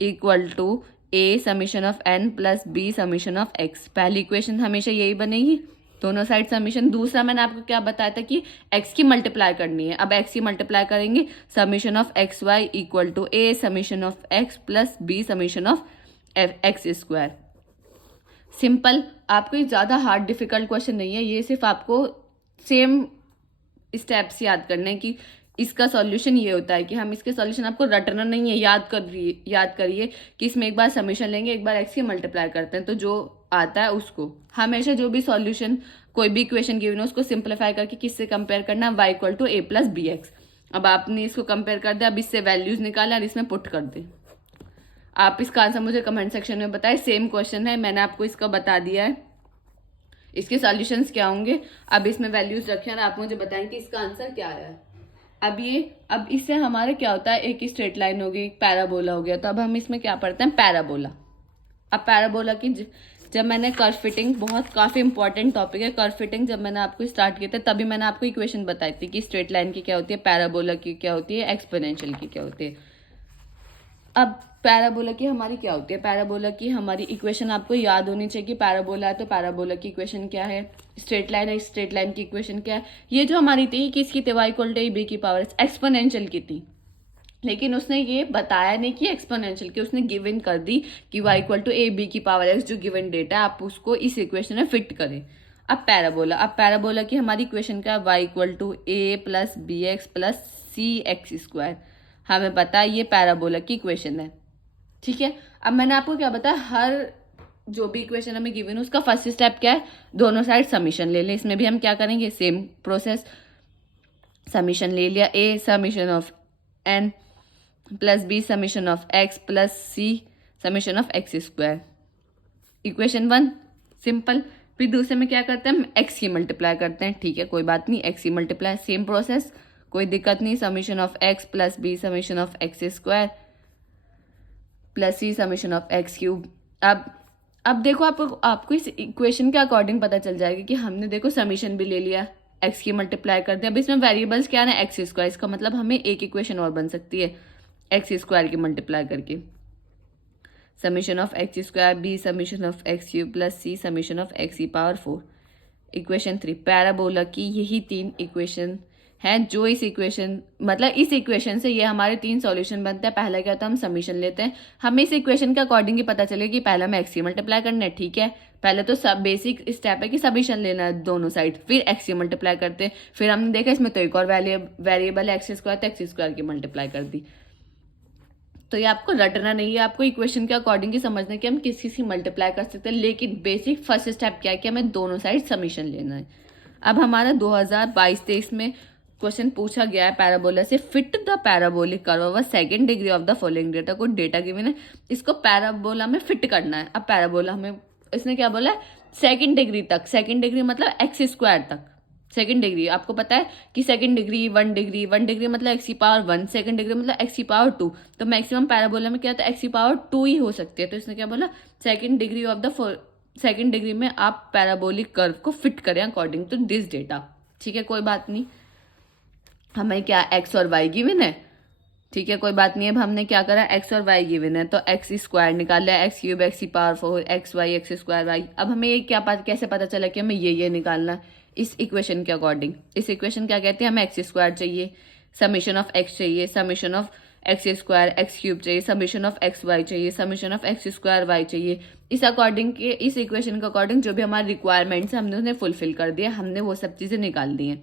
equal to a summation of n plus b summation of x। पहली इक्वेशन हमेशा यही बनेगी, दोनों साइड समीशन। दूसरा मैंने आपको क्या बताया था कि x की मल्टीप्लाई करनी है। अब x की मल्टीप्लाई करेंगे, summation of x y equal to a summation of x plus b summation of x square. Simple, आपको ज़्यादा हार्ड डिफिकल्ट क्वेश्चन नहीं है ये, सिर्फ आपको सेम स्टेप्स याद करने हैं कि इसका सॉल्यूशन ये होता है कि हम इसके सॉल्यूशन, आपको रटना नहीं है, याद करिए कि इसमें एक बार समीशन लेंगे, एक बार एक्स की मल्टीप्लाई करते हैं, तो जो आता है उसको हमेशा जो भी सॉल्यूशन कोई भी इक्वेशन गिवन है उसको सिंप्लीफाई करके किससे कंपेयर करना है, y equal to a plus b x. अब आपने इसको कंपेयर कर दिया, अब इससे वैल्यूज निकाले और इसमें पुट कर दें। आप इसका आंसर मुझे कमेंट सेक्शन में बताएं। सेम क्वेश्चन है, मैंने आपको इसका बता दिया है, इसके सॉल्यूशंस क्या होंगे। अब इसमें वैल्यूज रखें और आप मुझे बताएं कि इसका आंसर क्या आया है। अब इससे हमारे क्या होता है, एक ही स्ट्रेट लाइन हो गई, पैराबोला हो गया। तो अब हम इसमें क्या पढ़ते हैं, पैराबोला। अब पैराबोला की जब मैंने कर्व फिटिंग, बहुत काफ़ी इंपॉर्टेंट टॉपिक है कर्व फिटिंग, जब मैंने आपको स्टार्ट किया था तभी मैंने आपको इक्वेशन बताई थी कि स्ट्रेट लाइन की क्या होती है, पैराबोला की क्या होती है, एक्सपोनेंशियल की क्या होती है। अब पैराबोला की हमारी क्या होती है, पैराबोला की हमारी इक्वेशन आपको याद होनी चाहिए कि पैराबोला है तो पैराबोला की इक्वेशन क्या है, स्ट्रेट लाइन है, स्ट्रेट लाइन की इक्वेशन क्या है। ये जो हमारी थी किसकी थी, y equal to a b की पावर एक्सपोनेंशियल की थी, लेकिन उसने ये बताया नहीं कि एक्सपोनेंशियल की, उसने गिवन कर दी कि y equal to a b की पावर एक्स, जो गिवन डेटा है आप उसको इस इक्वेशन में फिट करें। अब पैराबोला की हमारी इक्वेशन क्या है, y equal to a plus b x plus c x square. हमें पता है ये पैराबोला की इक्वेशन है, ठीक है। अब मैंने आपको क्या बताया, हर जो भी इक्वेशन हमें गिवन है उसका फर्स्ट स्टेप क्या है, दोनों साइड समीशन ले लें। इसमें भी हम क्या करेंगे, सेम प्रोसेस, समीशन ले लिया, a summation of n plus b summation of x plus c summation of x square. Equation 1 simple. फिर दूसरे में क्या करते हैं, हम x की मल्टीप्लाई करते हैं, ठीक है, कोई बात नहीं, x की मल्टीप्लाई, सेम प्रोसेस, कोई दिक्कत नहीं, summation of x plus b summation of x square plus c summation of x cube. अब देखो आपको इस इक्वेशन के अकॉर्डिंग पता चल जाएगा कि हमने देखो समीशन भी ले लिया, x की मल्टीप्लाई कर दिया। अब इसमें वेरिएबल्स क्या है, एक्स स्क्वायर। इसका मतलब हमें एक इक्वेशन और बन सकती है एक्स स्क्वायर की मल्टीप्लाई करके, summation of x square b summation of x cube plus c summation of x की पावर 4। इक्वेशन 3 पैराबोला की यही 3 इक्वेशन हैं जो इस इक्वेशन, मतलब इस इक्वेशन से ये हमारे 3 सॉल्यूशन बनते हैं। पहला क्या होता है, हम समीशन लेते हैं, हमें इस इक्वेशन के अकॉर्डिंग ही पता चलेगा कि पहला हमें एक्स की मल्टीप्लाई करना है, ठीक है। पहले तो सब बेसिक स्टेप है कि समीशन लेना है दोनों साइड, फिर एक्स की मल्टीप्लाई करते हैं। फिर हमने देखा इसमें तो एक और वेरिएबल है एक्स स्क्वायर, तो एक्स स्क्वायर की मल्टीप्लाई कर दी। तो ये आपको रटना नहीं है, आपको इक्वेशन के अकॉर्डिंग ही समझना है कि हम किस किस की मल्टीप्लाई कर सकते हैं, लेकिन बेसिक फर्स्ट स्टेप क्या है कि हमें दोनों साइड समीशन लेना है। अब हमारा 2022-23 में क्वेश्चन पूछा गया है पैराबोला से, fit the parabolic curve over second degree of the following data. को डेटा गिवन है, इसको पैराबोला में फिट करना है। अब पैराबोला हमें इसने क्या बोला है, सेकंड डिग्री तक, सेकंड डिग्री मतलब एक्स स्क्वायर तक, सेकंड डिग्री आपको पता है कि सेकंड डिग्री 1 डिग्री, 1 डिग्री मतलब एक्स की पावर 1, सेकंड डिग्री मतलब एक्स की पावर 2। तो मैक्सिमम पैराबोला में क्या होता है, एक्स की पावर 2 ही हो सकती है। तो इसने क्या बोला, second degree of the second degree में आप पैराबोलिक कर्व को फिट करें अकॉर्डिंग टू दिस डेटा, ठीक है, कोई बात नहीं। हमें क्या एक्स और वाई गिवन है, ठीक है, कोई बात नहीं। अब हमने क्या करा, एक्स और वाई गिवन है तो एक्स स्क्वायर निकाल लिया, एक्स क्यूब एक्स की power 4, x y x square y. अब हमें ये कैसे पता चला कि हमें ये निकालना है इस इक्वेशन के अकॉर्डिंग। इस इक्वेशन क्या कहते हैं, हमें एक्स स्क्वायर चाहिए, समीशन ऑफ एक्स चाहिए, summation of x square x cube चाहिए, समीशन ऑफ एक्स वाई चाहिए, summation of x square y चाहिए। इस अकॉर्डिंग के, इस इक्वेशन के अकॉर्डिंग जो भी हमारे रिक्वायरमेंट्स है हमने उन्हें फुलफिल कर दिया, हमने वो सब चीज़ें निकाल दी हैं,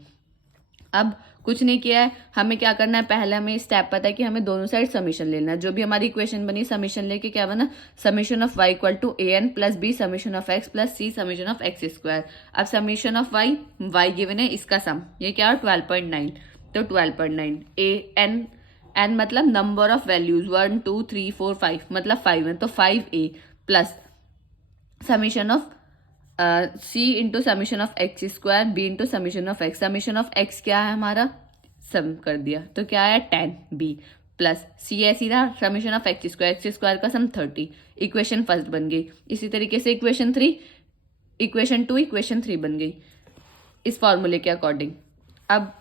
अब कुछ नहीं किया है, हमें क्या करना है, पहले हमें स्टेप पता है कि हमें दोनों साइड समीशन लेना है। जो भी हमारी इक्वेशन बनी समीशन लेके क्या बना, summation of y equal to a n plus b summation of x plus c summation of x square. अब summation of y, y given है, इसका सम ये क्या है 12.9, तो 12.9 ए एन, एन मतलब नंबर ऑफ वैल्यूज 1 2 3 4 5 मतलब 5 है, तो 5a plus summation of c into summation of x square b into summation of x. Summation of x क्या है हमारा, सम कर दिया तो क्या है 10b प्लस सी है सीधा समीशन ऑफ एक्स स्क्वायर का सम 30। इक्वेशन फर्स्ट बन गई। इसी तरीके से इक्वेशन 3, इक्वेशन 2, इक्वेशन 3 बन गई इस फॉर्मूले के अकॉर्डिंग। अब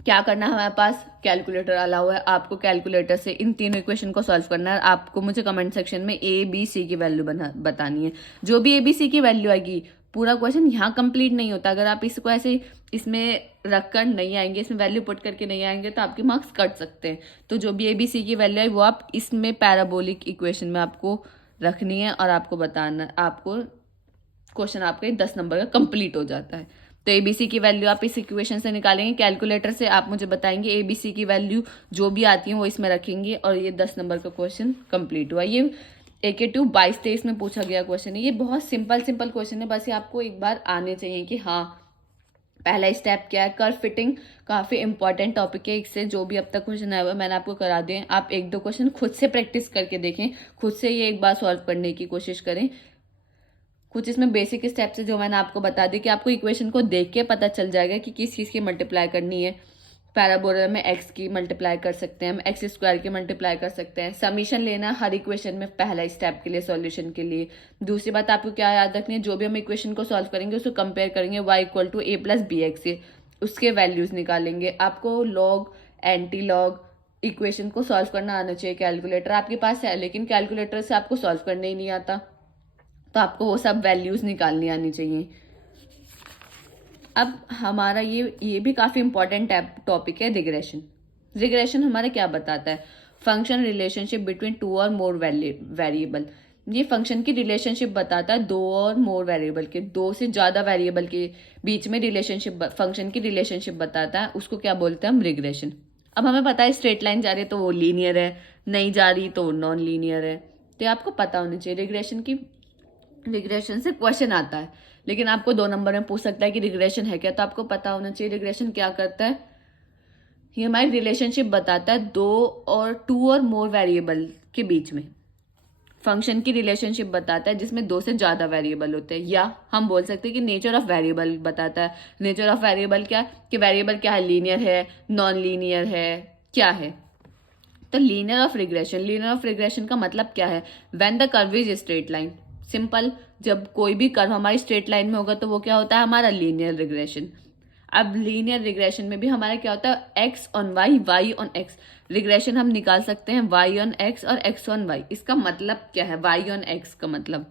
क्या करना है, हमारे पास कैलकुलेटर अलाउ है, आपको कैलकुलेटर से इन तीनों इक्वेशन को सॉल्व करना है। आपको मुझे कमेंट सेक्शन में ए बी सी की वैल्यू बतानी है। जो भी ए बी सी की वैल्यू आएगी, पूरा क्वेश्चन यहाँ कंप्लीट नहीं होता अगर आप इसको ऐसे इसमें रखकर नहीं आएंगे, इसमें वैल्यू पुट करके नहीं आएंगे तो आपके मार्क्स कट सकते हैं। तो जो भी ए बी सी की वैल्यू है वो आप इसमें पैराबोलिक इक्वेशन में आपको रखनी है और आपको बताना, आपको क्वेश्चन आपके 10 नंबर का कंप्लीट हो जाता है। तो एबीसी की वैल्यू आप इस इक्वेशन से निकालेंगे, कैलकुलेटर से आप मुझे बताएंगे एबीसी की वैल्यू जो भी आती है वो इसमें रखेंगे और ये 10 नंबर का क्वेश्चन कंप्लीट हुआ। ये AK2 22-23 में पूछा गया क्वेश्चन है। ये बहुत सिंपल क्वेश्चन है, बस ये आपको एक बार आने चाहिए कि हाँ पहला स्टेप क्या है। कर्व फिटिंग काफ़ी इंपॉर्टेंट टॉपिक है, इससे जो भी अब तक क्वेश्चन आया हुआ मैंने आपको करा दिए। आप 1-2 क्वेश्चन खुद से प्रैक्टिस करके देखें, खुद से ये एक बार सॉल्व करने की कोशिश करें। कुछ इसमें बेसिक स्टेप्स है जो मैंने आपको बता दी कि आपको इक्वेशन को देख के पता चल जाएगा कि किस चीज़ की मल्टीप्लाई करनी है। पैराबोला में एक्स की मल्टीप्लाई कर सकते हैं हम, एक्स स्क्वायर की मल्टीप्लाई कर सकते हैं। समीशन लेना हर इक्वेशन में पहला स्टेप के लिए, सॉल्यूशन के लिए। दूसरी बात आपको क्या याद रखनी है, जो भी हम इक्वेशन को सॉल्व करेंगे उसको कंपेयर करेंगे y equal to a plus b x से, उसके वैल्यूज निकालेंगे। आपको लॉग एंटी लॉग इक्वेशन को सॉल्व करना आना चाहिए। कैलकुलेटर आपके पास है लेकिन कैलकुलेटर से आपको सॉल्व करने ही नहीं आता, तो आपको वो सब वैल्यूज निकालनी आनी चाहिए। अब हमारा ये भी काफ़ी इंपॉर्टेंट टॉपिक है रिग्रेशन। रिग्रेशन हमारा क्या बताता है, फंक्शन रिलेशनशिप बिटवीन 2 और मोर वेरिएबल। ये फंक्शन की रिलेशनशिप बताता है 2 और मोर वेरिएबल के, 2 से ज़्यादा वेरिएबल के बीच में रिलेशनशिप, फंक्शन की रिलेशनशिप बताता है, उसको क्या बोलते हैं हम, रिग्रेशन। अब हमें पता है स्ट्रेट लाइन जा रही है तो वो लीनियर है, नहीं जा रही तो नॉन लीनियर है, तो आपको पता होना चाहिए। रिग्रेशन से क्वेश्चन आता है लेकिन आपको 2 नंबर में पूछ सकता है कि रिग्रेशन है क्या, तो आपको पता होना चाहिए रिग्रेशन क्या करता है। ये हमारी रिलेशनशिप बताता है 2 और मोर वेरिएबल के बीच में, फंक्शन की रिलेशनशिप बताता है जिसमें 2 से ज़्यादा वेरिएबल होते हैं। या हम बोल सकते हैं कि नेचर ऑफ वेरिएबल बताता है। नेचर ऑफ वेरिएबल क्या, कि वेरिएबल क्या है, लीनियर है, नॉन लीनियर है, क्या है। तो लीनियर ऑफ रिग्रेशन का मतलब क्या है, when the curve is straight line. Simple, जब कोई भी कर्व हमारी स्ट्रेट लाइन में होगा तो वो क्या होता है, हमारा लीनियर रिग्रेशन। अब लीनियर रिग्रेशन में भी हमारा क्या होता है, x on y, y on x. Regression हम निकाल सकते हैं वाई ऑन एक्स और एक्स ऑन वाई। इसका मतलब क्या है, वाई ऑन एक्स का मतलब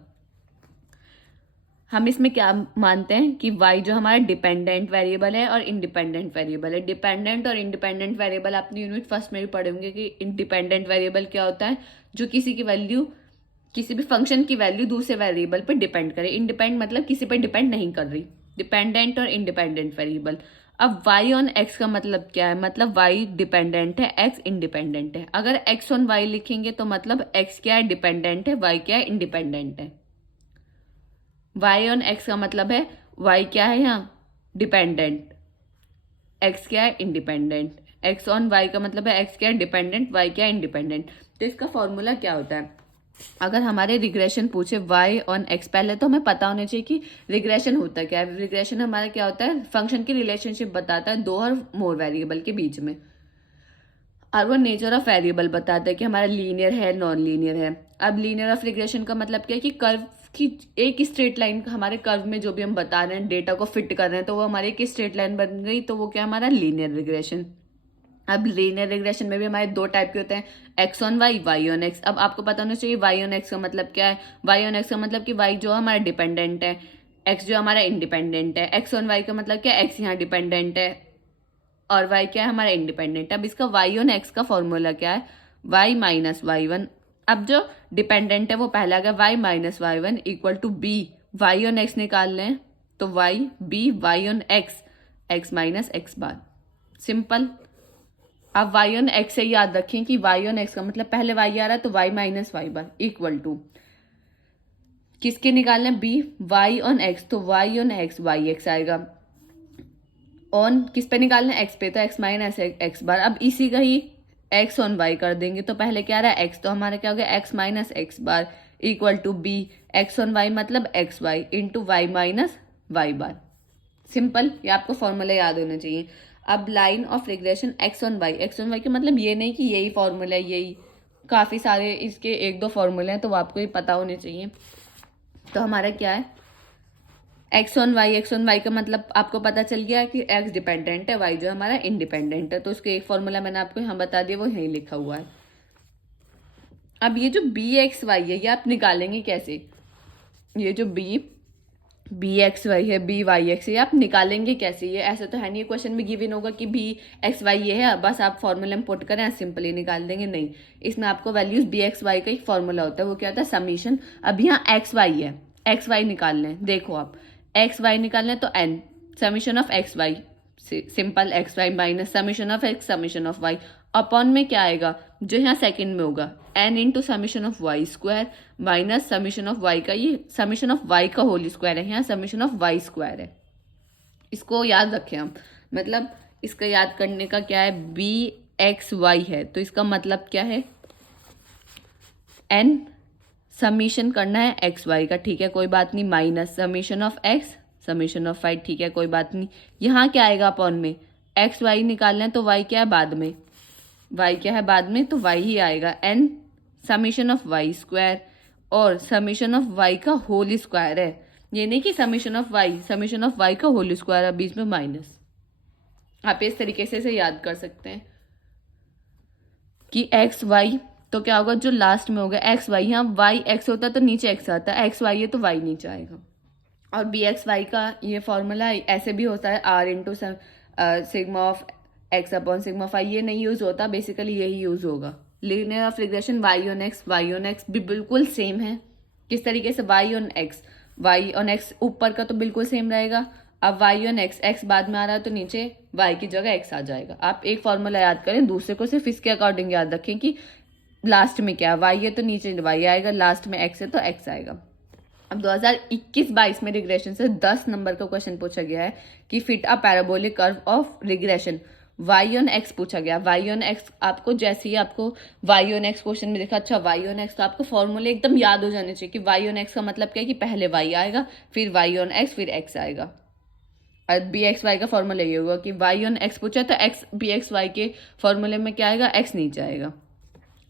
हम इसमें क्या मानते हैं कि y जो हमारा डिपेंडेंट वेरिएबल है और इंडिपेंडेंट वेरिएबल है। डिपेंडेंट और इंडिपेंडेंट वेरिएबल आपने यूनिट फर्स्ट में भी पढ़े होंगे कि इंडिपेंडेंट वेरिएबल क्या होता है, जो किसी की वैल्यू, किसी भी फंक्शन की वैल्यू दूसरे वेरिएबल पर डिपेंड करे। इंडिपेंडेंट मतलब किसी पर डिपेंड नहीं कर रही। डिपेंडेंट और इंडिपेंडेंट वेरिएबल। अब y ऑन x का मतलब क्या है, मतलब y डिपेंडेंट है, x इंडिपेंडेंट है। अगर x ऑन y लिखेंगे तो मतलब x क्या है, डिपेंडेंट है, y क्या है, इंडिपेंडेंट है। y ऑन x का मतलब है y क्या है यहाँ, डिपेंडेंट, x क्या है, इंडिपेंडेंट। x ऑन y का मतलब है x क्या है, डिपेंडेंट, y क्या है, इंडिपेंडेंट। तो इसका फॉर्मूला क्या होता है, अगर हमारे रिग्रेशन पूछे y ऑन x, पहले तो हमें पता होना चाहिए कि रिग्रेशन होता क्या है। रिग्रेशन हमारा क्या होता है, फंक्शन की रिलेशनशिप बताता है 2 और मोर वेरिएबल के बीच में, और वो नेचर ऑफ वेरिएबल बताता है कि हमारा लीनियर है, नॉन लीनियर है। अब लीनियर ऑफ रिग्रेशन का मतलब क्या है कि कर्व की एक स्ट्रेट लाइन, हमारे कर्व में जो भी हम बता रहे हैं, डेटा को फिट कर रहे हैं, तो वो हमारी एक स्ट्रेट लाइन बन गई, तो वो क्या हमारा लीनियर रिग्रेशन। अब लीनियर रिग्रेशन में भी हमारे 2 टाइप के होते हैं, x on y, y on x. अब आपको पता होना चाहिए वाई ऑन एक्स का मतलब क्या है। वाई ऑन एक्स का मतलब कि वाई जो हमारा डिपेंडेंट है, एक्स जो हमारा इंडिपेंडेंट है। एक्स ऑन वाई का मतलब क्या है, एक्स यहाँ डिपेंडेंट है और वाई क्या है, हमारा इंडिपेंडेंट। अब इसका वाई ऑन एक्स का फॉर्मूला क्या है, वाई माइनस वाई वन। अब जो डिपेंडेंट है वो पहला आ गया, y minus y one equal to b, y on x निकाल लें तो y b, y on x, x minus x bar. Simple. अब y ऑन x से याद रखें कि y ऑन x का मतलब पहले y आ रहा है तो y minus y bar equal to किसके निकालना है, b y ऑन x, तो y on x y x आएगा। ऑन किस पे निकालना है, x पे, तो x माइनस एक्स बार। अब इसी का ही x ऑन y कर देंगे तो पहले क्या रहा है x, तो हमारा क्या हो गया x minus x bar equal to b x on y मतलब x y into y minus y bar. Simple, ये आपको फॉर्मूला याद होना चाहिए। अब line of regression x on y, x on y का मतलब ये नहीं कि यही फॉर्मूला है, यही काफ़ी सारे इसके एक दो फॉर्मूले हैं तो वो आपको ये पता होने चाहिए। तो हमारा क्या है एक्स ऑन वाई का मतलब आपको पता चल गया कि एक्स डिपेंडेंट है, वाई जो हमारा इंडिपेंडेंट है, तो उसके एक फॉर्मूला मैंने आपको यहाँ बता दिया, वो यहीं लिखा हुआ है। अब ये जो बी एक्स वाई है ये आप निकालेंगे कैसे, ये जो बी एक्स वाई है, बी वाई एक्स, ये आप निकालेंगे कैसे, ये ऐसा तो है नहीं क्वेश्चन में गिवन होगा कि बी एक्स वाई ये है बस आप फॉर्मूला में पुट करें सिंपली निकाल देंगे, नहीं। इसमें आपको वैल्यूज बी एक्स वाई का एक फॉर्मूला होता है, वो क्या होता है समीशन। अब यहाँ एक्स वाई है, एक्स वाई निकालना है, देखो आप एक्स वाई निकालना है तो n summation of x y, simple x y minus summation of x summation of y, upon में क्या आएगा जो यहाँ सेकंड में होगा n into summation of y square minus summation of y का, ये समीशन ऑफ वाई का होल स्क्वायर है, यहाँ समीशन ऑफ वाई स्क्वायर है। इसको याद रखें हम, मतलब इसका याद करने का क्या है, बी एक्स वाई है तो इसका मतलब क्या है एन समीशन करना है एक्स वाई का, ठीक है कोई बात नहीं, minus summation of x summation of y, ठीक है कोई बात नहीं। यहाँ क्या आएगा अपॉन में, एक्स वाई निकालना है तो वाई क्या है बाद में, वाई क्या है बाद में, तो वाई ही आएगा n summation of y square, और समीशन ऑफ वाई का होल स्क्वायर है, ये नहीं कि समीशन ऑफ वाई का होल स्क्वायर है बीच में माइनस। आप इस तरीके से इसे याद कर सकते हैं कि एक्स वाई तो क्या होगा जो लास्ट में होगा एक्स वाई, यहाँ वाई एक्स होता है तो नीचे एक्स आता है, एक्स वाई है तो वाई नीचे आएगा। और बी एक्स वाई का ये फॉर्मूला ऐसे भी होता है r into sigma of x upon sigma of y, ये नहीं यूज होता, बेसिकली यही यूज होगा। Linear of regression y on x भी बिल्कुल सेम है, किस तरीके से वाई ऑन एक्स ऊपर का तो बिल्कुल सेम रहेगा, अब वाई ऑन एक्स बाद में आ रहा है तो नीचे वाई की जगह एक्स आ जाएगा। आप एक फॉर्मूला याद करें, दूसरे को सिर्फ इसके अकॉर्डिंग याद रखें कि लास्ट में क्या वाई है तो नीचे वाई आएगा, लास्ट में एक्स है तो एक्स आएगा। अब 2021-22 में रिग्रेशन से 10 नंबर का क्वेश्चन पूछा गया है कि fit a parabolic curve of regression, y on x पूछा गया। वाई ऑन एक्स आपको जैसे ही आपको वाई ऑन एक्स क्वेश्चन में देखा, अच्छा वाई ऑन एक्स, तो आपको फॉर्मूले एकदम याद हो जाने चाहिए कि वाई ऑन एक्स का मतलब क्या है कि पहले वाई आएगा फिर वाई ऑन एक्स फिर एक्स आएगा। और बी एक्स वाई का फॉर्मूला ये होगा कि वाई ऑन एक्स पूछा तो एक्स बी एक्स वाई के फॉर्मूले में क्या आएगा एक्स नीचे आएगा।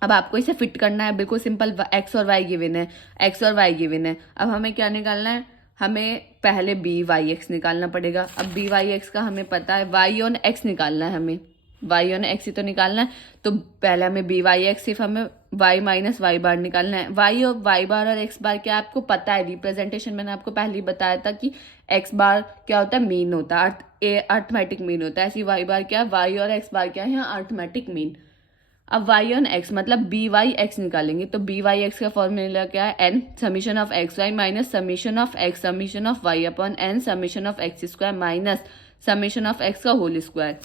अब आपको इसे फिट करना है, बिल्कुल सिंपल, एक्स और वाई गिवन है, एक्स और वाई गिवन है। अब हमें क्या निकालना है, हमें पहले बी वाई एक्स निकालना पड़ेगा। अब बी वाई एक्स का हमें पता है, वाई ऑन एक्स निकालना है, हमें वाई ऑन एक्स ही तो निकालना है, तो पहले हमें बी वाई एक्स सिर्फ हमें वाई माइनस वाई बार निकालना है। वाई बार और एक्स बार क्या आपको पता है, रिप्रेजेंटेशन मैंने आपको पहले ही बताया था कि एक्स बार क्या होता है मीन होता है, अर्थमेटिक मीन होता है, ऐसी वाई बार क्या है, वाई और एक्स बार क्या है यहाँ अर्थमेटिक मीन। अब वाई ऑन एक्स मतलब बी वाई एक्स निकालेंगे, तो बी वाई एक्स का फॉर्मूला क्या है n summation of x y minus summation of x summation of y upon n summation of x square minus summation of x का होल स्क्वायर।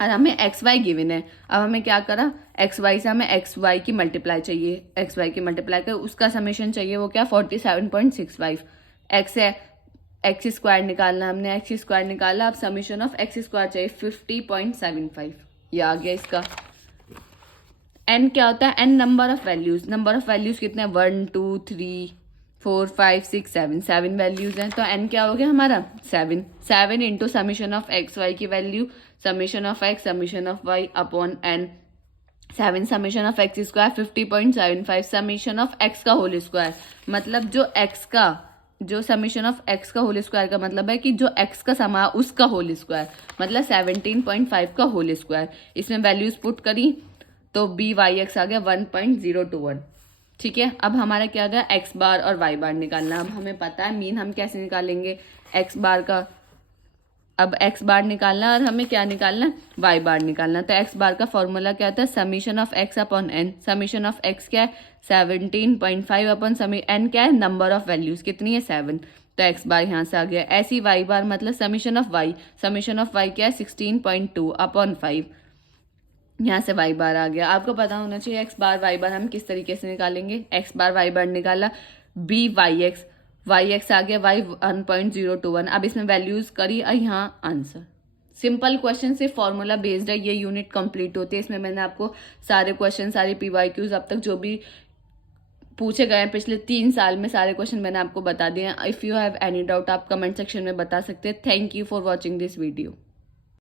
और हमें एक्स वाई गिवन है, अब हमें क्या करा एक्स वाई से हमें एक्स वाई की मल्टीप्लाई चाहिए, एक्स वाई की मल्टीप्लाई कर उसका समीशन चाहिए, वो क्या 47.65 एक्स है, एक्स स्क्वायर निकालना, हमने एक्स स्क्वायर निकाला, अब समीशन ऑफ एक्स स्क्वायर चाहिए 50.75, ये आ गया इसका। एन क्या होता है एन नंबर ऑफ वैल्यूज कितने हैं 1 2 3 4 5 6 7 7 वैल्यूज हैं, तो एन क्या हो गया हमारा 7 into summation of x y की value summation of x summation of y upon n 7 summation of x square 50.75 summation of x का होल स्क्वायर, मतलब जो समीशन ऑफ एक्स का होल स्क्वायर का मतलब है कि जो एक्स का समा उसका होल स्क्वायर, मतलब 17.5 का होल स्क्वायर। इसमें वैल्यूज पुट करी तो बी वाई एक्स आ गया 1.021, ठीक है। अब हमारा क्या आ गया एक्स बार और वाई बार निकालना। अब हमें पता है मीन हम कैसे निकालेंगे एक्स बार का, अब एक्स बार निकालना और हमें क्या निकालना वाई बार निकालना, तो एक्स बार का फॉर्मूला क्या होता है summation of x upon n, summation of x क्या है 17.5 अपॉन एन क्या है नंबर ऑफ वैल्यूज कितनी है 7, तो एक्स बार यहाँ से आ गया। ऐसे ही वाई बार मतलब समीशन ऑफ वाई क्या है 16.2 अपॉन 5, यहाँ से वाई बार आ गया। आपको पता होना चाहिए एक्स बार वाई बार हम किस तरीके से निकालेंगे। एक्स बार वाई बार निकाला, बी वाई एक्स आ गया, वाई 1.021। अब इसमें वैल्यूज करी और यहाँ आंसर। सिंपल क्वेश्चन से फॉर्मूला बेस्ड है, ये यूनिट कंप्लीट होती है। इसमें मैंने आपको सारे क्वेश्चन, सारे पीवाईक्यूज अब तक जो भी पूछे गए हैं पिछले 3 साल में, सारे क्वेश्चन मैंने आपको बता दिए हैं। If you have any doubt आप कमेंट सेक्शन में बता सकते हैं। Thank you for watching this video.